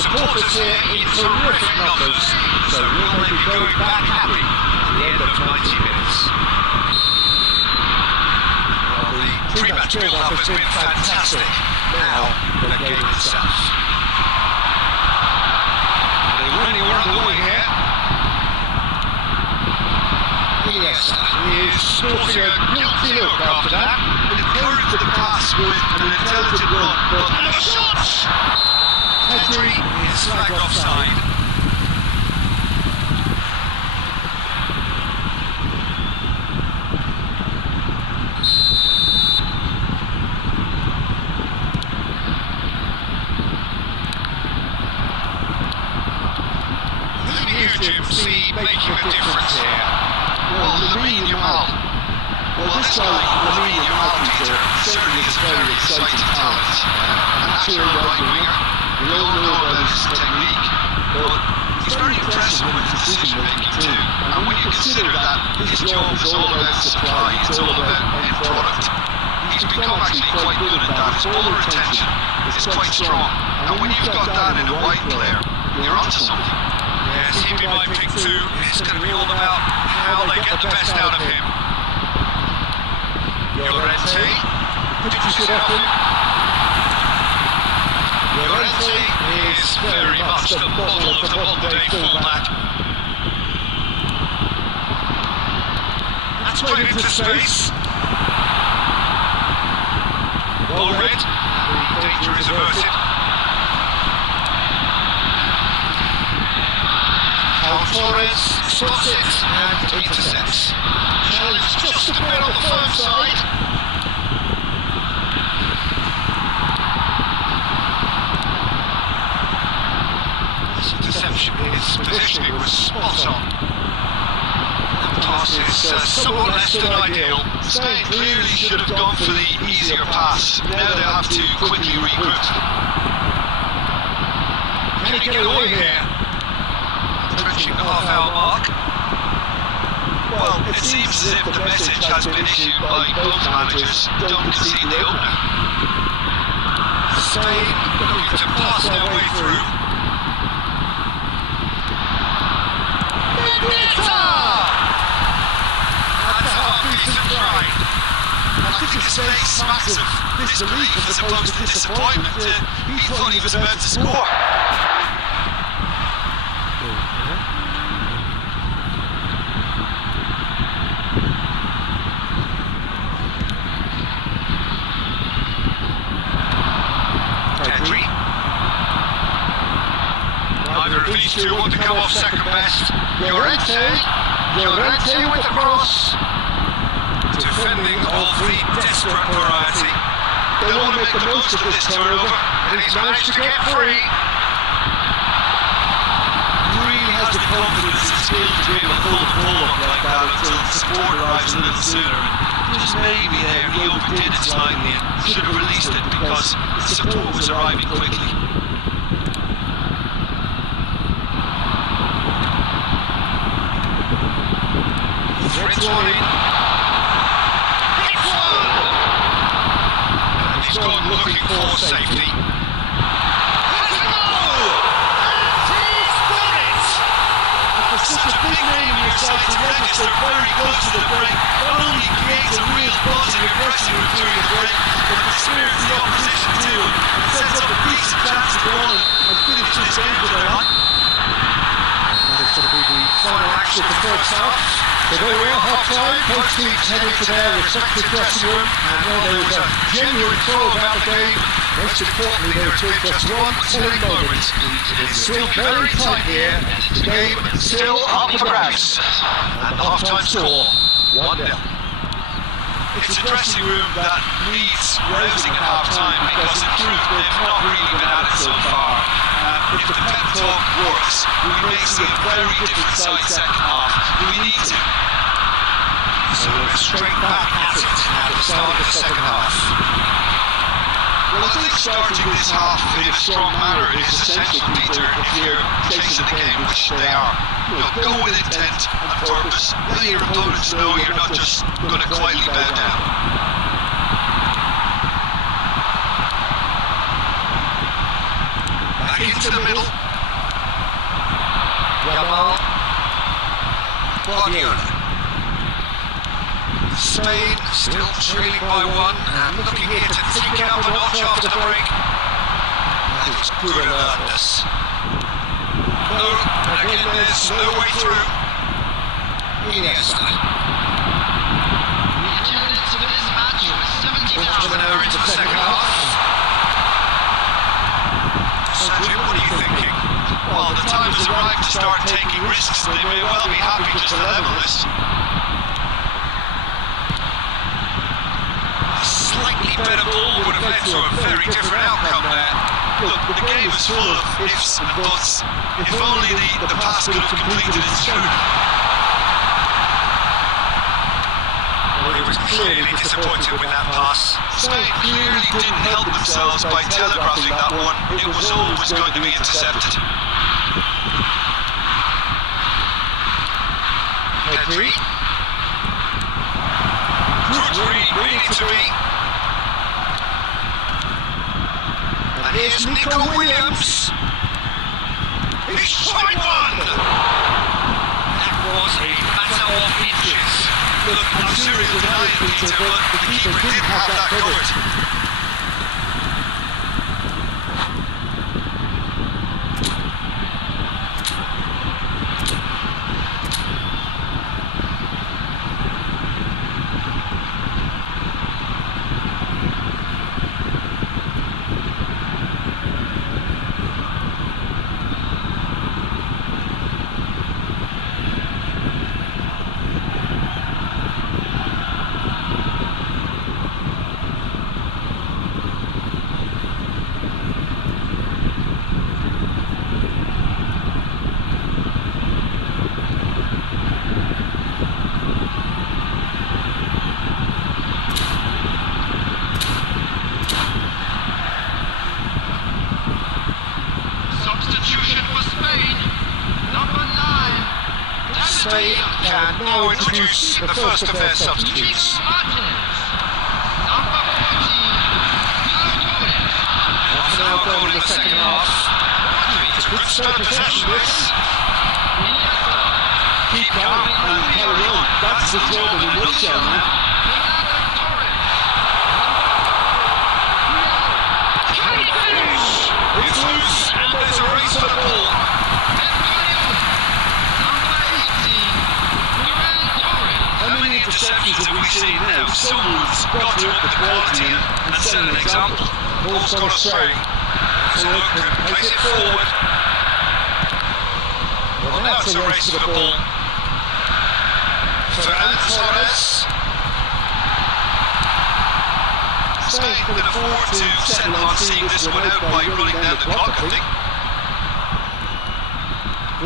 Supporters here in terrific numbers, so will they be going back happy at the end of 90 minutes? Well, the pre-match build-up has been fantastic. Now, the game itself. They're running around the way here. Yes, he is sporting a guilty look after that. Encouraged the pass with an intelligent run, but and a shot! Pedri is flagged offside. Who do you, Jim, see making a difference here? Well, Lamine Yamal. Well, this guy, Lamine Yamal, Peter, certainly is a very exciting talent. A natural right winger. We all know about his technique, but he's very impressive with his decision making too. And when you consider that his job is all about supply, it's all about end product, he's become actually quite good at that. His baller retention is quite strong. And when you've got that in a white player, you're onto something. Yes, he'd be my pick too. It's going to be all about how they get the best out of him. Llorente, pitches it up him. Llorente is very much the model of the modern-day fullback. That's played into space. Well read. The danger is averted. Torres spots it and intercepts. Challenge just a bit on the firm side. This interception, his positioning was spot on. The pass is somewhat less than ideal. Spain clearly should have gone for the easier pass. Now they'll have to quickly regroup. Can he get away here? Approaching the half-hour mark. Well, it seems as if the message has been issued by both managers: don't concede the opener. Spain looking to pass their way through. That's a half-decent try. I think his face smacks of disbelief as opposed to disappointment. He thought he was about to score. Neither of these two want to come off second best. Llorente with the cross. Defending of the desperate variety. They want to make the most of this turnover, and he's managed to get free. Really has the confidence and skill to be able to pull the ball up like that until the support arrives a little sooner. Just maybe there he overdid it slightly and should have released it because the support was arriving quickly. Threads one in. Hits one! And he's gone looking for safety. Has a goal! He's got it! For such a big name in your side to register very close to the break, not only creates a real buzz in your dressing room during the break, but dispirits the opposition too, and sets up a decent chance to go on and finish this game for their line. That is going to be the final action of the first half. So there we are, half-time, both teams heading to their respective dressing room, and while there is a genuine flow about the game, most importantly there has been just one telling moment. It is still very tight here, the game still up for grabs, and the half-time score, 1-0. It's a dressing room that needs rousing at half-time because in truth they've not really been at it so far. If the pep talk works, we may see a very different side second half. We need to. So we're straight back at it at the start of the second half. Well, I think starting this half in a strong manner is essential, Peter, if you're chasing the game, which they are. Go with intent and purpose. Let your opponents know you're not just going to quietly bow down. into the middle. Yamal. Guardiola. Spain still trailing by 1 and looking here to take it up a notch after the break. That is good alertness. No, and again there's no way through. Iniesta. The attendance for this match was 70,000. Half an hour into the second half. Sergio, what are you thinking? Well, the time has arrived to start taking risks. They may well be happy just to level this. A slightly better ball would have led to a very different outcome there. Look, the game is full of ifs and buts. If only the pass could have completed its journey. Well, he was clearly disappointed with that pass. Spain clearly didn't help themselves by telegraphing that one. It was always going to be intercepted. Pedri. Good read, needed to be. And here's Nico Williams. He's tried one! That was a matter of inches. Look, I'm sure he was high, Peter, but the keeper did have that covered. Spain can now introduce the first of their substitutes. Half an hour gone in the second half. It's a good start possession this. Keep going and carry on. That's the job in a nutshell now. Can he finish? It's loose and there's a race for the ball. How many interceptions have we seen now? Someone's got to up the quality and set an example. Ball's gone astray. So look, place it forward. Well, now it's a race for the ball. Ferran Torres. Spain can afford to settle on seeing this one out by running down the clock, I think.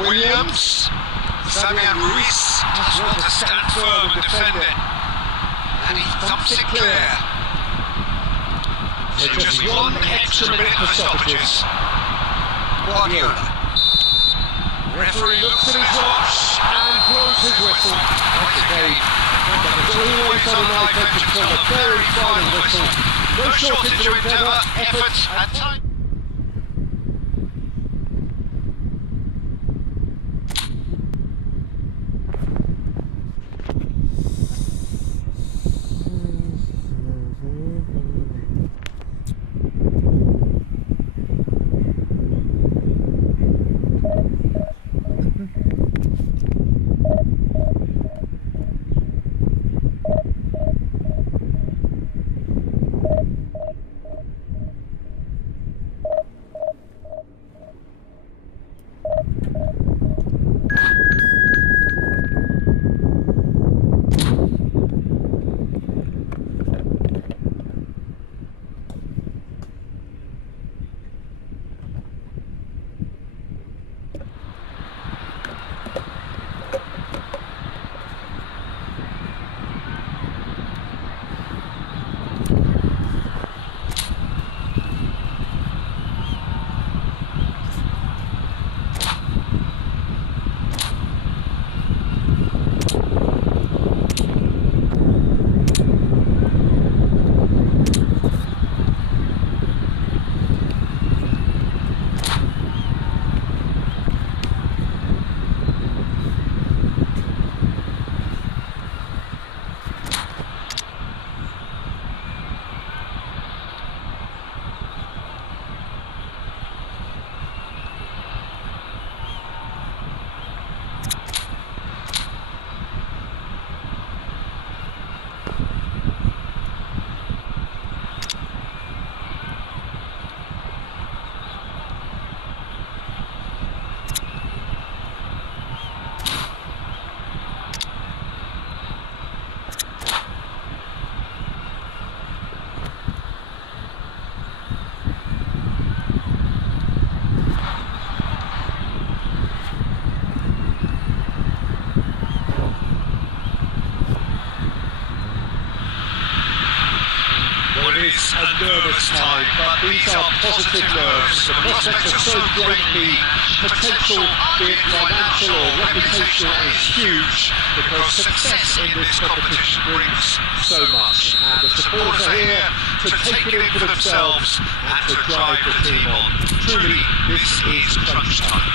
Williams. Fabian Ruiz just wants to stand firm and defend it. And he thumps it clear. So just one extra minute for stoppages. Guardiola. Referee looks at his watch and blows his whistle. That's okay. There's always on a knife edge until the very final whistle. No shortage of endeavour, effort and time. a nervous time, but these are positive nerves. The prospects are so great, the potential, be it financial or reputational, is huge, because success in this competition brings so much. And the supporters are here to take it in for themselves and to drive the team on. Truly, this is crunch time.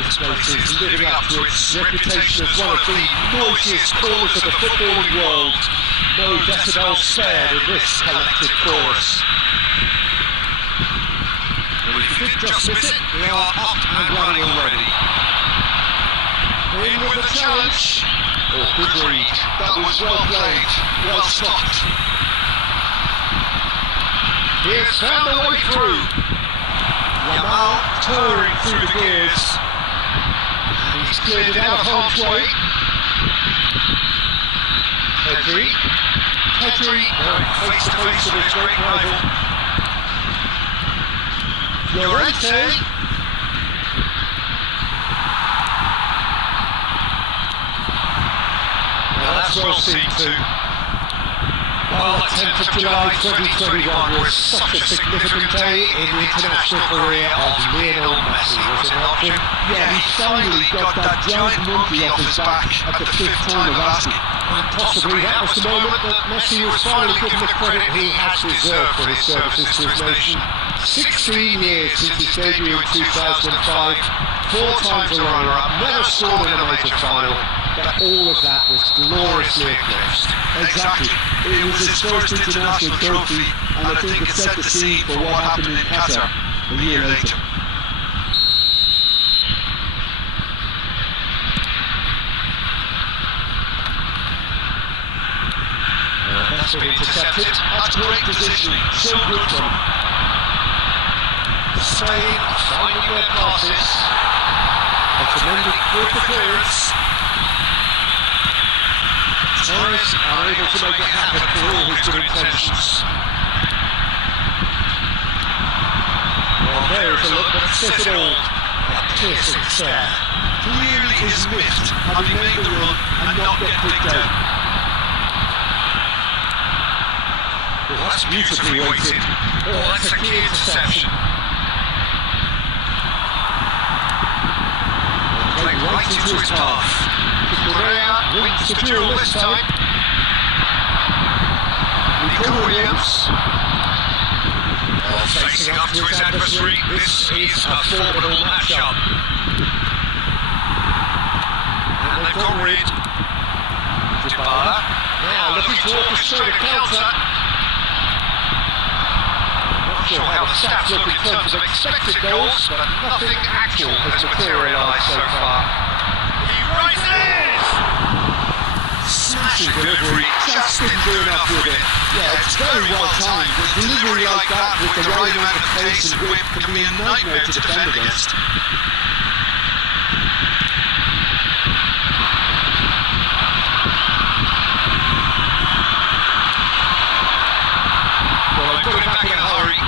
This place is living up to its reputation as one of the noisiest corners of the footballing world. No decibel spared in this collective chorus. And if you did just miss it, we are up and running already. In with the challenge. Oh, good read. That was well played, well stopped. He's found the way through. Yamal tearing through the gears. And he's cleared it out of harm's way. Pedri, face to face with his great rival. Llorente. Now that's well seen too. Well, the 10th of July 2021 was such a significant day in the international career of Lionel Messi, was it not, Jim? Yeah, he finally got that giant monkey off his back at the 5th time of asking. And possibly that was the moment that Messi was finally given the credit he has deserved for his services to his nation. 16 years since his debut in 2005, 4 times a runner-up, never scored in a major final, but all of that was gloriously eclipsed. Exactly. It was his first international trophy, and I think it set the scene for what happened in Qatar a year later. That's been intercepted. That's great positioning. So good from him. Spain finding their passes. Recommended good for clearance. Torres are able to make it happen for all his good intentions. Well, there is a look that says it all. A piercing stare. Clearly is miffed, having made the run and not get picked out. Oh, that's beautifully weighted. Oh, that's a key interception. Played right into his path. Correa wins the duel this time. Nico Williams. Well, facing up to his adversary, this is a formidable matchup. And they've got rid. Dybala. Now looking to orchestrate a counter. Not sure how the stats look in terms of expected goals, but nothing actual has materialised so far. He rises! Smashing delivery, just didn't do enough with it. Yeah, it's very well timed. A delivery like that with the right amount of pace and whip can be a nightmare to defend against. Well, they put it back in a hurry.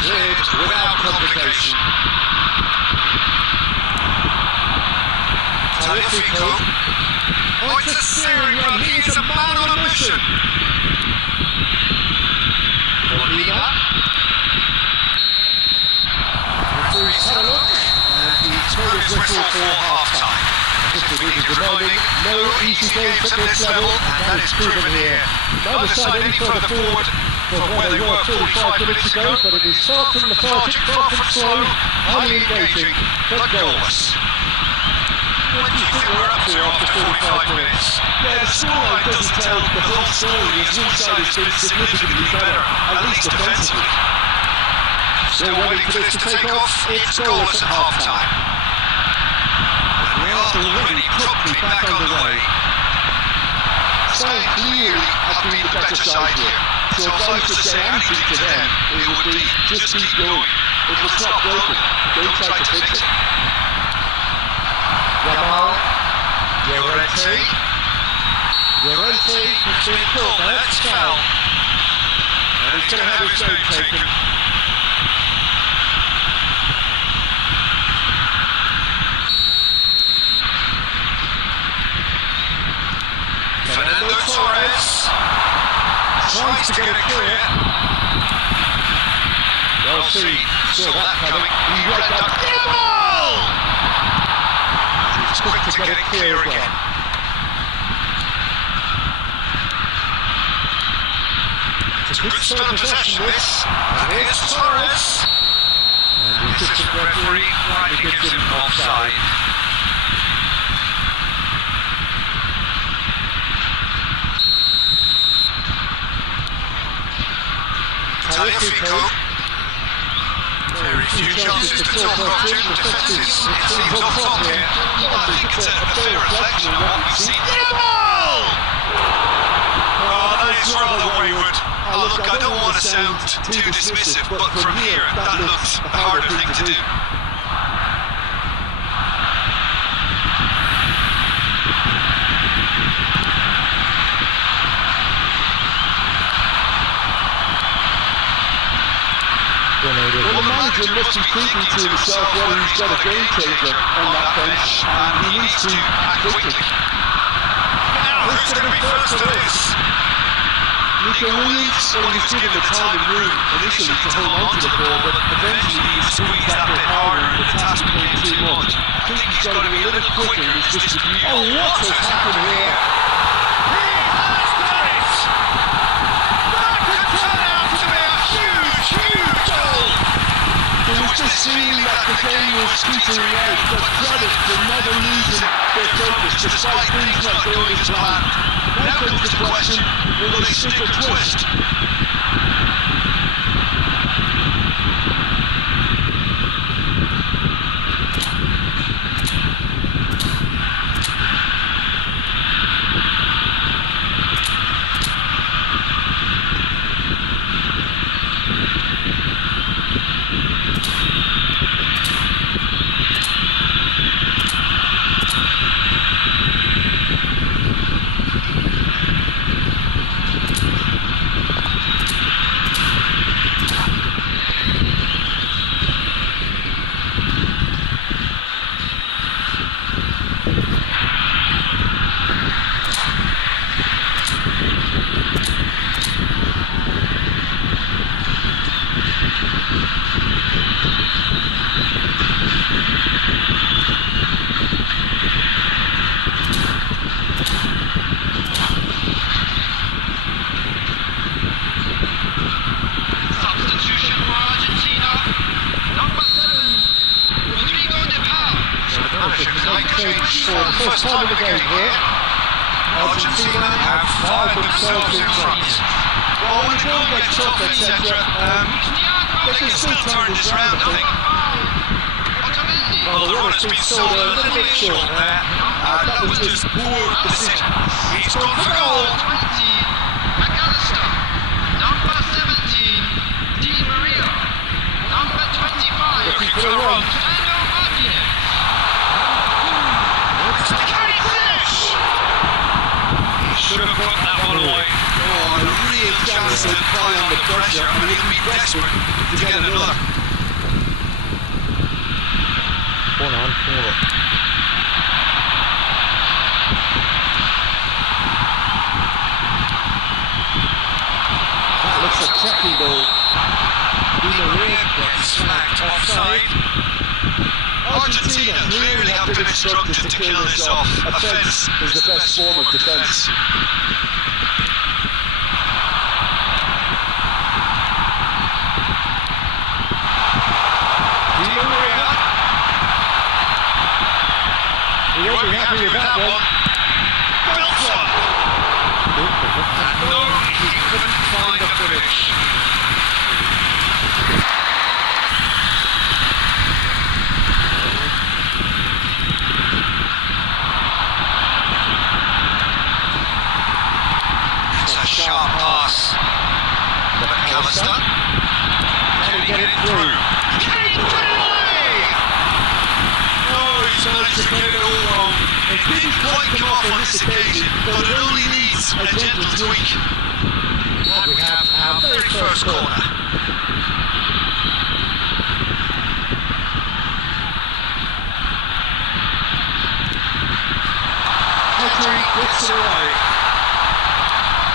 Cleared without complication. Talifico. Oh, it's a searing run. He is a man on a mission. Molina. Referee's had a look, and he's thrown his whistle for half-time. Just to read his reminding, no easy games at this level, and that is proven here. Neither side any further forward from where they were 45 minutes ago, but it is far from lethargic, far from slow, highly engaging, but goalless. What do you think we're up to after 45 minutes? Yeah, the scoreline doesn't tell the whole story as one side has been significantly better, at least defensively. Still waiting for this to take off, it's goalless at half-time. We are already properly back on the way. Spain clearly have been the better side here, so if I was to say anything to them, it would be just keep going. If it's not broken, don't try to fix it. Yamal, Llorente has been caught there, that's foul. And he's going to have his name taken. see, saw that coming. He read that. Ball! He's quick to get it clear again. It's a good spell of possession, this. And here's Torres. And the assistant referee rightly gives him offside. Taliafico. Very few chances to talk of Jim. Defence it seems off top here. I think it's a fair reflection of what we've seen. Ball! Oh, that is rather wayward. Oh, look, I don't want to sound too dismissive, but from here, that looks the harder thing to do. Well, the manager must be thinking to himself whether he's got a game changer on that bench, and he needs to act quickly. Now, who's going to be first to this? Nico Williams, well, he was given the time and room initially to hold on to the ball, but eventually he squeezed that bit harder and the task became too much. I think he's got to be a little quicker in his distribution. Oh, what has happened here? He has done it! That could turn out to be a huge, huge goal! It was just seeming that the game was petering out, but credit for never losing their focus despite things not going as planned. Now comes the question, will they stick or twist? First time of the game here. Argentina have fired themselves in front. Well, when the goal gets tough, etc., they can still turn this round, I think. Well, the runner's been sold a little bit short there. That was just poor decision. He's gone for goal. McAllister. Number 17, Di Maria. Number 25, Looking for a run. Daniel Martinez. Should have put that one away. Oh, a real chance to apply under pressure. I mean, he'll be desperate to get another. One on, four. That looks a cracking goal. Di Maria gets smacked offside. Argentina clearly have been instructed to kill this off. Offence is the best form of defence. Di Maria. You won't be happy with that one. Belts one. And no, he couldn't find the finish. Sharp pass. McAllister. Can he get it through? Can he get it away? Oh, he's managed to get it all wrong. It didn't quite come off on this occasion, but it only needs a gentle tweak. And we have our very first corner. Petri gets it away.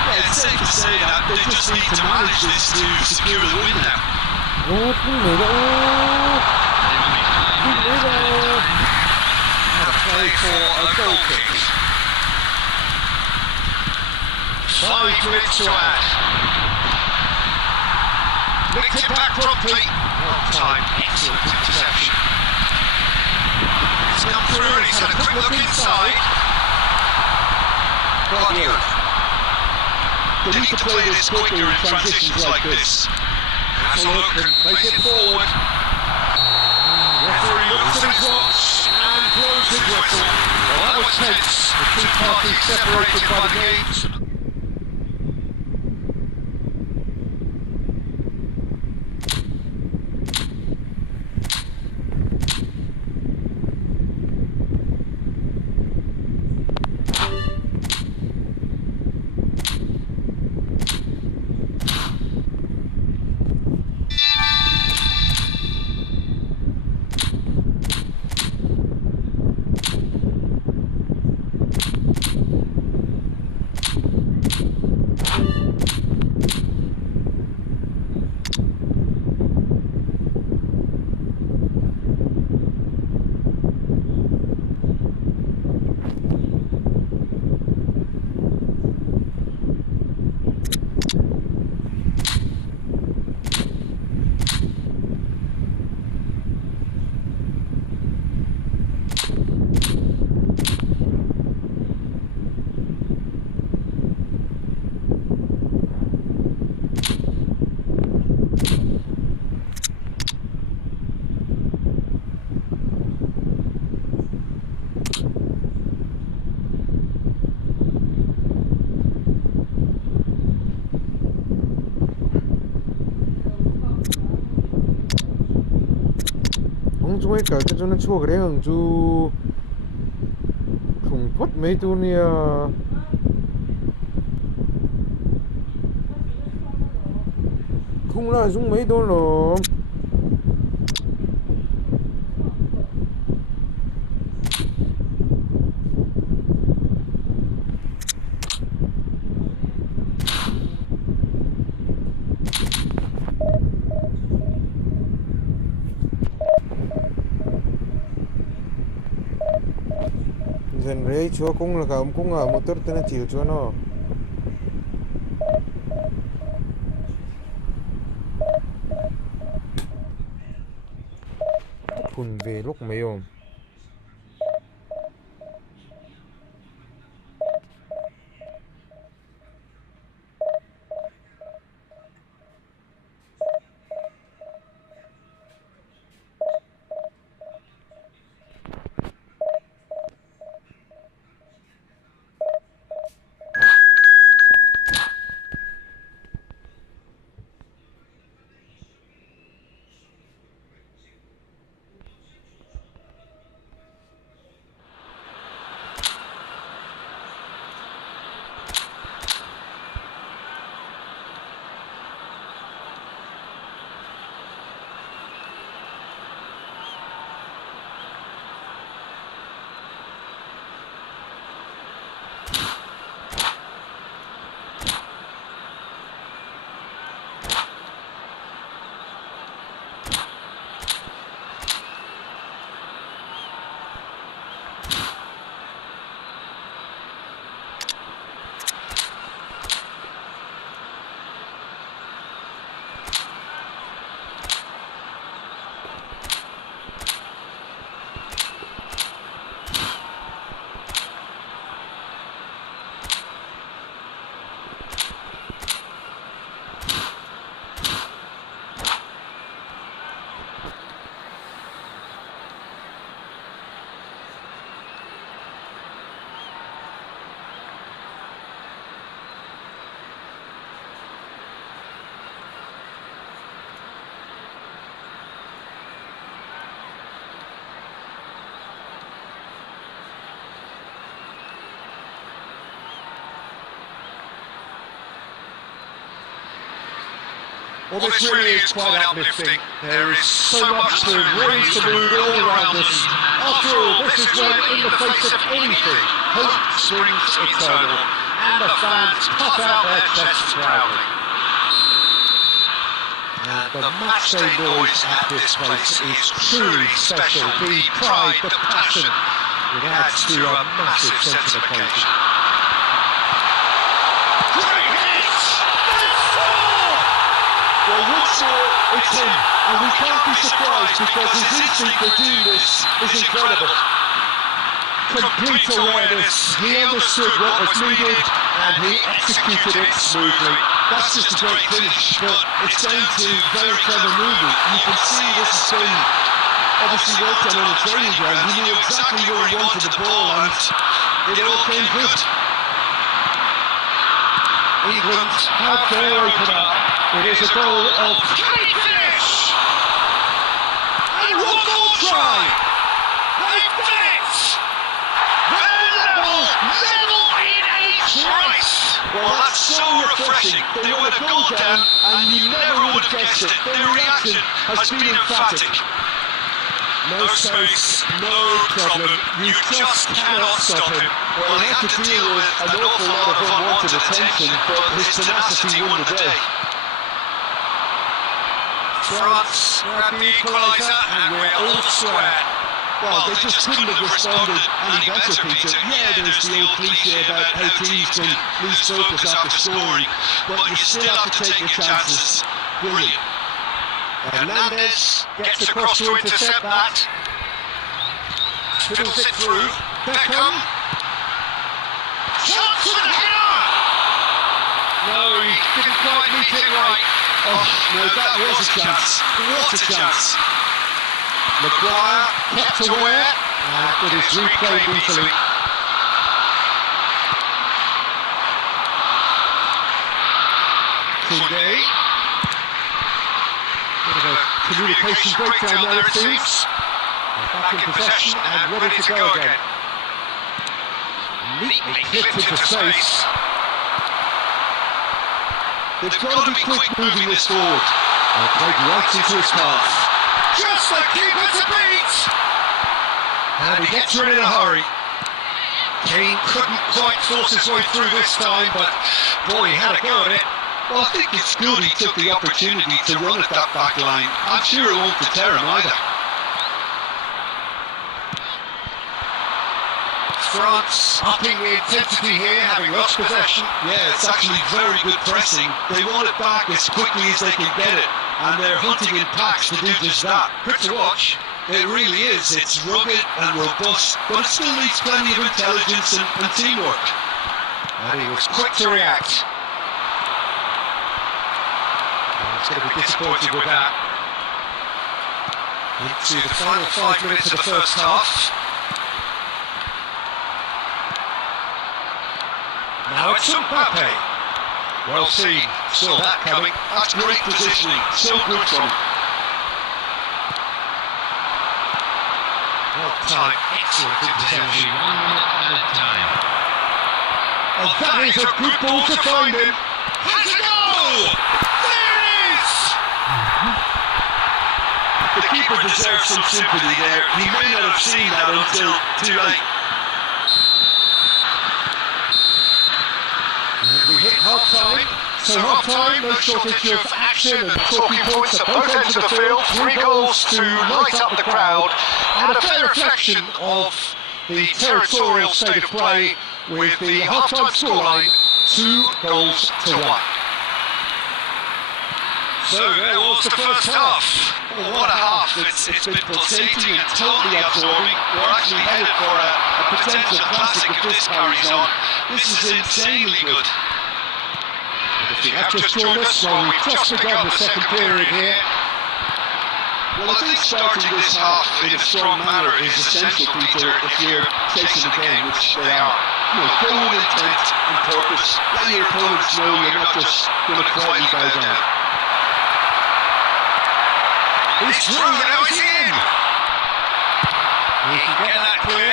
It's safe to say that they just need to manage this to secure the win now. Ô, không nhảy đâu. Không nhảy đâu. Play for a goal kick. 5 minutes to add. Nicked it back promptly. Well timed, excellent interception. He's come through and he's had a quick look inside. Guardiola. They need to play this quicker in transitions like this. Has a look, plays it forward. Referee looks at his watch and blows his whistle. Well, that was tense. The two parties separated by the gates. Chú ấy cả cho nó chua cái đấy hằng chú khủng phất mấy chú nè không là dùng mấy đô lắm dần đấy chúa cũng là cả ông cũng ở một tớt tên là chịu chúa nó phun về lúc mấy hôm Well, this really is quite uplifting. There is so much to raise the mood all around us. After all, this is when, in the face of anything, hope springs eternal, and the fans puff out their chests proudly. And the matchday noise at this place is truly special. The pride, the passion, it adds to a massive sense of occasion. Great hit! They score! Well, Woodsaw, it's him, and we can't be surprised because his instinct for doing this is incredible. Complete awareness, he understood what was needed and he executed it smoothly. That's just a great finish, but it's down to very clever movement. You can see this has been obviously worked on a training ground. He knew exactly where he wanted the ball and it all came good. England have their opener. It is a goal of great finish! And one more try! They've done it! They're level in a trice! Well, that's so refreshing. They went a goal down and you never would have guessed it. Their reaction has been emphatic. No space, no problem. You just cannot stop him. Well, he had to deal with an awful lot of unwanted attention, but his tenacity won the day. France grab the equaliser and we're all square. Well, they just couldn't have responded any better, Peter. Yeah, there's the old cliche about how teams can lose focus after scoring, but you still have to take your chances. Brilliant. Hernandez gets across to intercept that. Fiddles it through. Beckham. Shot to the header! No, he didn't quite meet it right. Oh, no, that was a chance. What a chance. Maguire kept aware, and it is replayed easily. Koundé. Bit of a communication breakdown there, it seems. Back in possession and ready to go again. Neatly clipped into space. They've got to be quick moving this forward. And played right into his path. Just the keeper to beat! And he gets rid in a hurry. Kane couldn't quite force his way through this time, but boy, he had a go at it. Well, I think it's good he took the opportunity to run at that back line. I'm sure it won't deter him either. France upping the intensity here, having lost possession. Yeah, it's actually very good pressing. They want it back as quickly as they can get it, and they're hunting in packs to do just that. Good to watch. It really is. It's rugged and robust, but it still needs plenty of intelligence and teamwork. And he was quick to react. He's going to be disappointed with that. Into the final 5 minutes of the first half. Now it's Mbappe. Well seen, saw that coming. That's great positioning, so good from him. Well timed, excellent interception. 1 minute added time. And that is a good ball to find him. Has a goal! There it is! The keeper deserves some sympathy there. He may not have seen that until too late. And we hit half-time. So half-time, no shortage of action and talking points at both ends of the field. 3 goals to light up the crowd. And a fair reflection of the territorial state of play with the half-time scoreline 2 goals to 1. So there was the first half. Oh, what a half. It's been pulsating and totally absorbing. We're actually headed for a potential classic if this carries on. This is insanely good. If you have just joined us, well, we've just begun the second period here. Well, I think starting this half in a strong manner is essential, Peter, if you're chasing the game, which they are. You know, go with intent and purpose. Let your opponents know you're not just going to quietly bow down. He's through, now it's in! He can get that clear.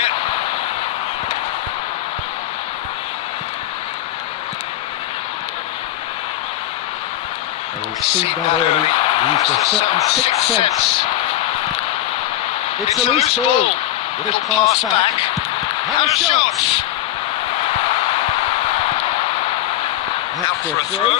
We've seen that early. Used a certain sixth sense. It's a loose ball. Little pass back. And a shot. Out for a throw.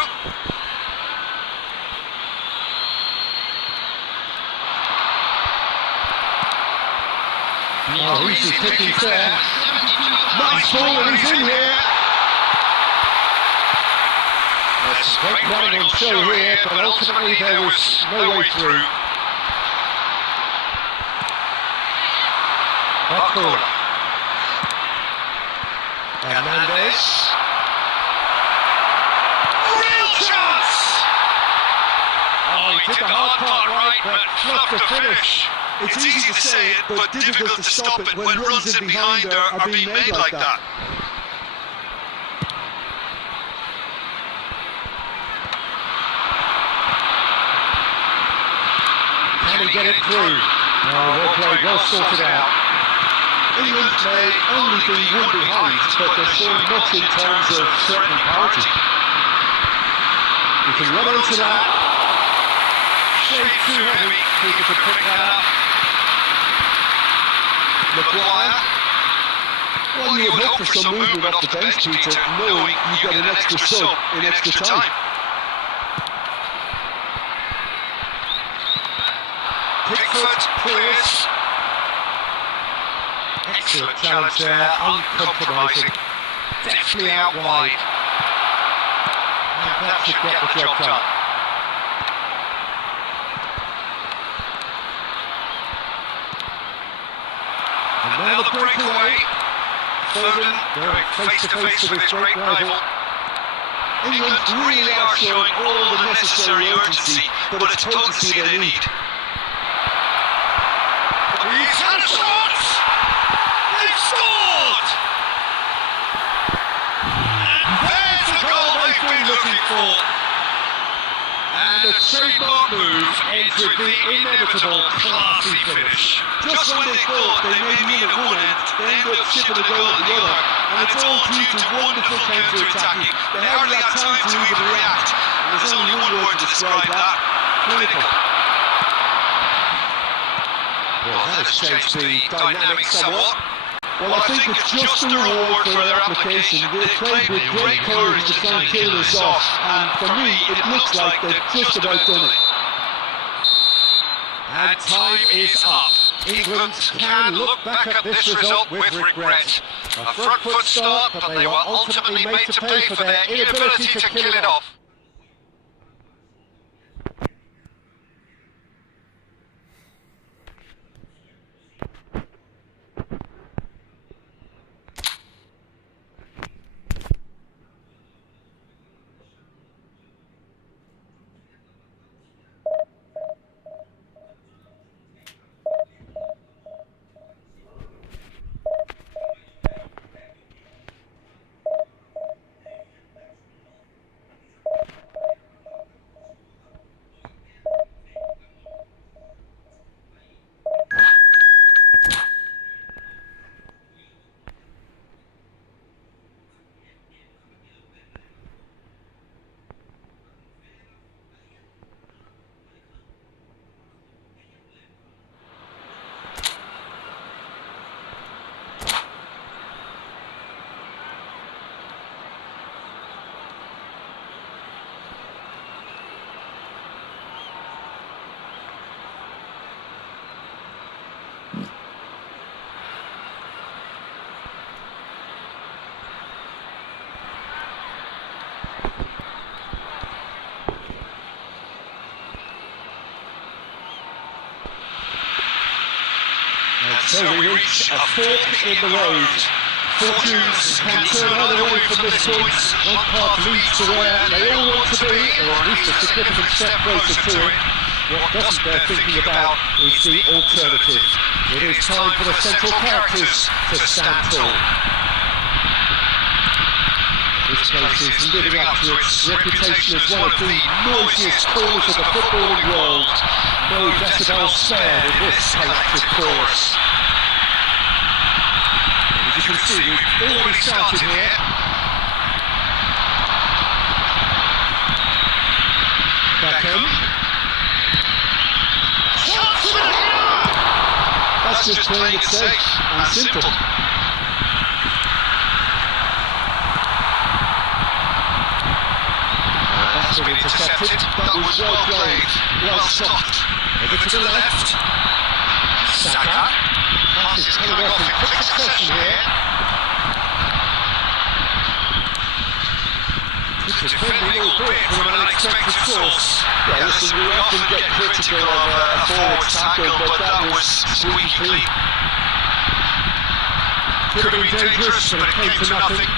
Oh, easy pickings there. Nice ball, and he's in here. There's great running on show here, but ultimately there was no way through. Back corner. Hernandez. Real chance! Oh, he did the hard part right, but fluffed the finish. It's easy to say it, but difficult to stop it when runs in behind are being made like that. Can he get it through? No, well played, well sorted out. England may only be one behind, but they're showing much in terms of threatening parity. You can run into that. Shade too heavy, people can pick that up. Maguire. Well, you would hope for some movement off the bench, Peter, knowing you get an extra sub in extra time. Pickford clears. Excellent challenge there, uncompromising. Definitely out wide. And that should get the job done. And now the breakaway. Foden going face to face with his great rival. England really are showing all the necessary urgency, but it's potency they need. He's had a shot! They've scored! And there's the goal they've been looking for. And the trademark move ends with the inevitable classy finish. Just when they thought they may be in at one end, they end up shipping a goal at the other. And it's all due to wonderful counter-attacking. They hardly had time to even react. And there's only one word to describe that: clinical. Well, that has changed the dynamic somewhat. Well, I think it's just the reward for their application. They played with great courage to try and kill this off, and for me, it looks like they've just about done it. And time is up. England can look back at this result with regret. A front foot start, but they were ultimately made to pay for their inability to kill it off. So we reach a fork in the road. Fortunes can turn either way from this point. One path leads to where they all want to be, or at least a significant step closer to it. What doesn't bear thinking about is the alternative. It is time for the central characters to stand tall. This place is living up to its reputation as one of the noisiest corners of the footballing world. No decibels spared in this collective chorus. As you can see, we've already started here. Beckham. That's just playing it safe and simple. That's been intercepted. That was well played, well stopped. Over to the left. Saka. Passes coming off in quick succession here. Good defending, albeit from an unexpected source. Yeah, listen, we often get critical of a forward tackle, but that was squeaky clean. Could have been dangerous, but it came to nothing.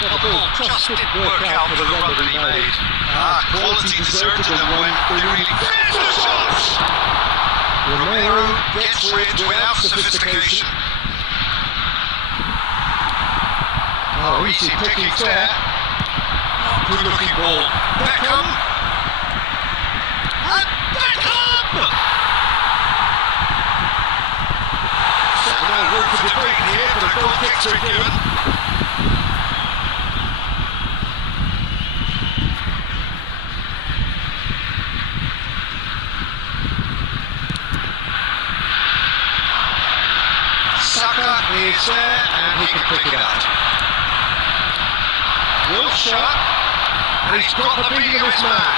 Well, the ball just didn't work out for the run that he made. Quality deserted them when they really... There's a shot! Romero gets rid without sophistication. Oh, easy pickings there. Good looking ball. Beckham! And Beckham! No room for debate here, but a goal kick's been given. Saka is there and he can pick it out. Wilshire, and he's got the beating of his man.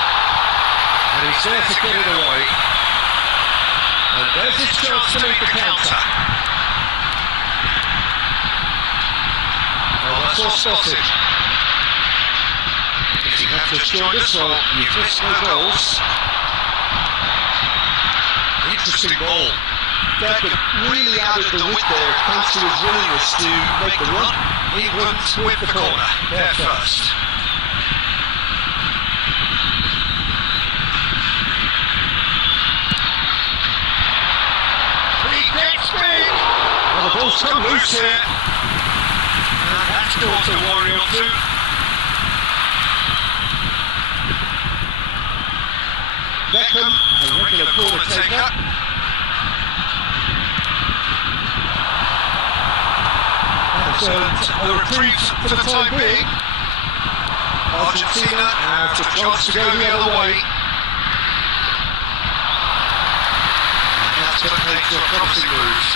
And he's there to get it away. And there's his chance to make the counter. Well, that's all spotted. If you have just joined us, well, you've missed no goals. Interesting ball. Beckham really added the width there thanks to his willingness to make the run. England with the corner. They're first. He gets big! Well, the ball's come loose here. And that's caused a worry or two. Beckham, a regular corner taker. So, a reprieve for the time being. Argentina have the chance to go the other way. And that's what makes a promising move.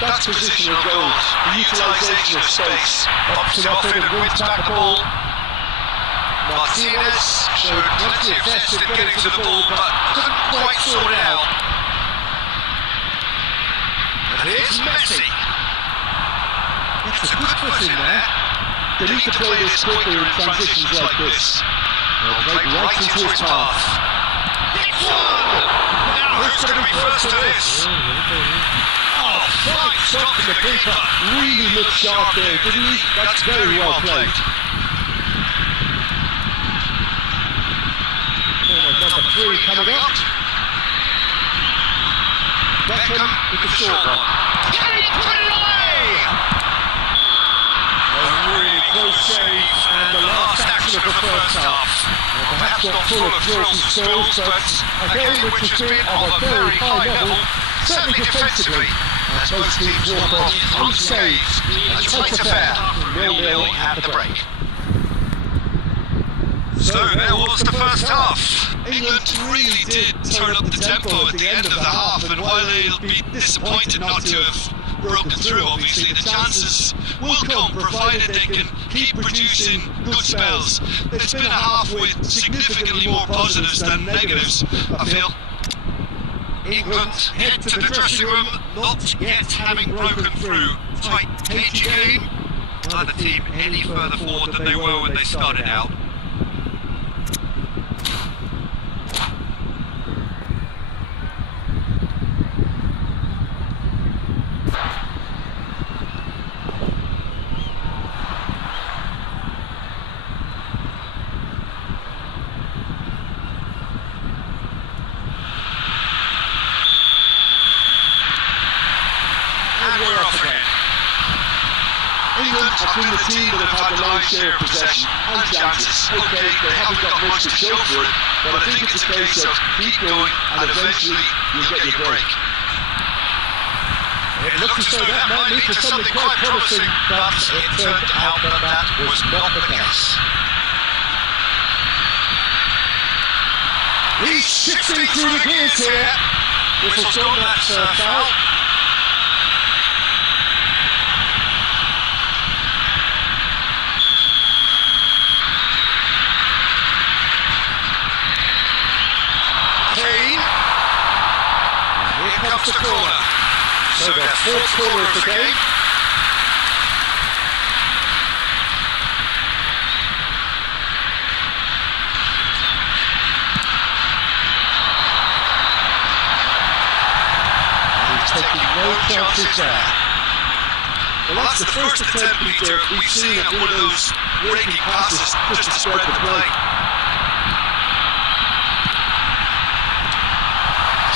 That's positional goals, the utilisation of space. Pops it off it and wins back the ball. Martinez showed plenty of zest in getting to the ball, but couldn't quite sort it out. And here's Messi. Gets a good foot in there. They need to play this quicker in transitions like this. They'll break right into his path. It's one! Now who's going to be first to this? Oh, fine stop from the keeper. Really looked sharp there, didn't he? That's very well played. Number 3 coming up. Beckham with the short one. Can he put it away? A really close save And the last action of the first half. Perhaps not full of thrills and spills, but a game which has been of a very high level, certainly defensively, as both teams walk off unscathed. A tight affair, 0-0 at the break. So there was the first half. England really did turn up the tempo at the end of the half, and while they'll be disappointed not to have broken through, obviously the chances will come, provided they can keep producing good spells. It's been a half with significantly more positives than negatives, I feel. England head to the dressing room, not yet having broken through. Tight, cagey game. Neither team any further forward than they were when they started out. Have been the team that have had the lion's share of possession and chances. Okay, they haven't got much to show for it, but I think it's a case of keep going and eventually you'll get your break. It looked as though that might lead to something quite promising, but it turned out that that was not the case. He's shifting through the gears here. Whistle's gone, that's foul. comes the corner. So the fourth corner of the game. Taking no chances there. Well, that's the first attempt, Peter, we've seen at one of those raking passes just to spread the play.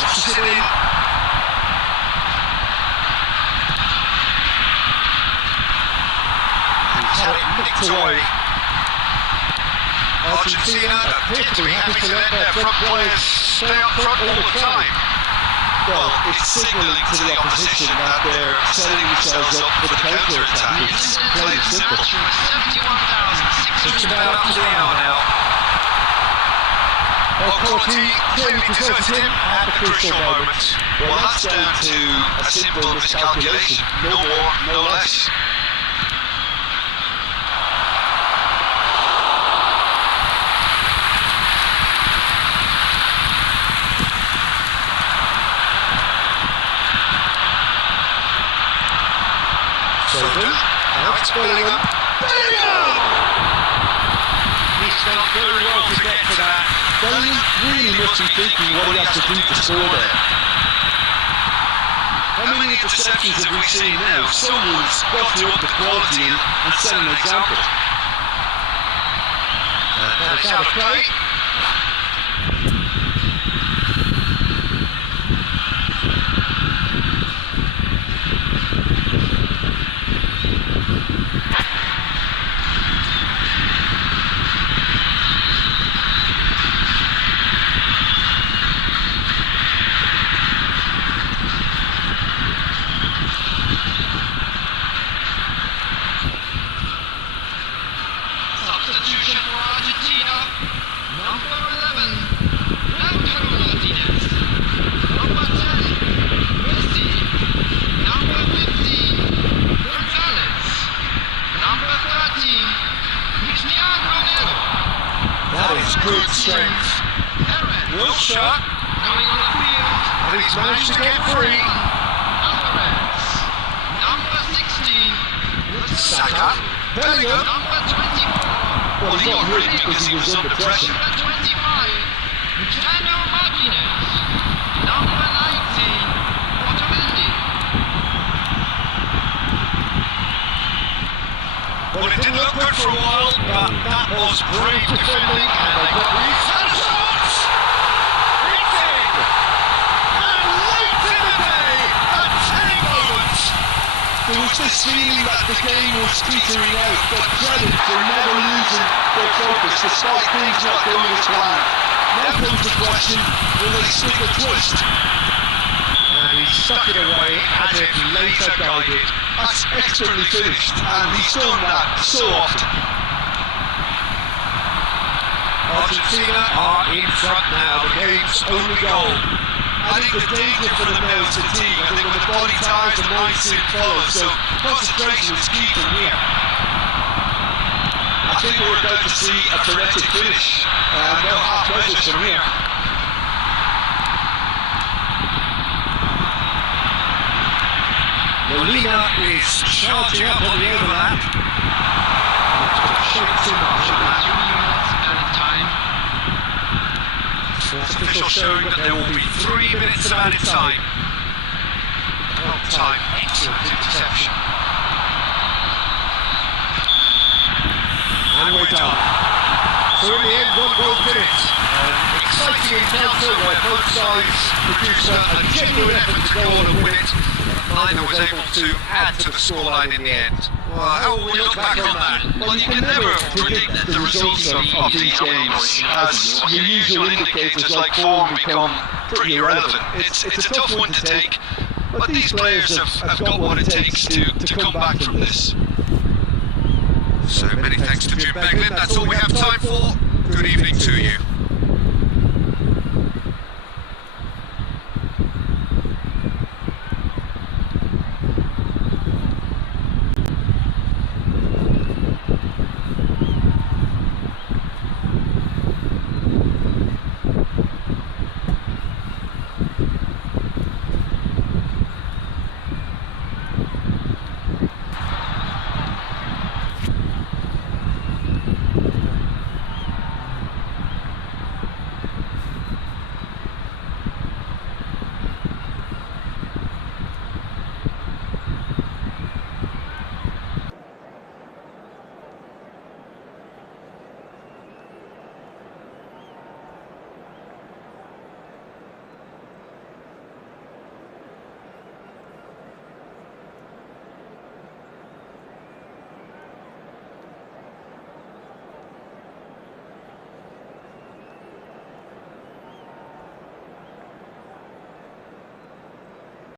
Tosses it in. He's had it nicked away. Argentina appear to be happy to let their front players stay up front all the time. Well, it's signalling to the opposition that they're setting themselves up for the counter-attack. It's plain and simple. It's about up to the hour now. Well, quality clearly deserted him at the crucial moment. Well, that's down to a simple miscalculation. No more, no less. Now it's Bellingham. Bellingham! He's done very well to get to that. Bellingham really must be thinking what he has to do to score there. How many interceptions have we seen now? Someone's got to up the quality and set an example. That's out of play. Substitution for Argentina. Number 11, Lautaro Martinez. Number 10, Messi. Number 15, Gonzalez. Number 13, Cristiano Ronaldo. That is good strength. Perez. Wilshire, Going on the field. and he's managed to get free. Alvarez. Number 16, Saka, Bellingham. Number 24. Well, he got rid because he was under pressure. Number 25, Cristiano Martinez. Number 19, Otamendi. Well, it didn't look good for a while, but that was brave defending, and they got the shot! It's in! And late in the day, a telling moment! There was this feeling that the game was teetering out, but credit for never losing their focus despite things not going as planned. Now comes the question, will they stick or twist? And he stuck it away as if laser guided. That's expertly finished, and he's done that so often. Argentina are in front now, the game's only goal. I think the danger for them now is fatigue. I think when the body tires, the mind soon follows, so concentration is key from here. I think we're about to see a frenetic finish, and no half measures from here. Molina is charging up on the overlap. Shaped too much of that. Added time. Fourth official showing that there will be 3 minutes of added time. Well time, excellent interception. And we're done. So in the end, 1 goal finish. An exciting encounter where both sides produced a genuine effort to go on and win it. Neither was able to add to the scoreline in the end. Well, how will we look back on that? Well, you can never predict the results of these games, as your usual indicators like form become pretty irrelevant. It's a tough one to take, but these players have got what it takes to come back from this. So many thanks to Jim Beglin, that's all we have time for. Good evening to you.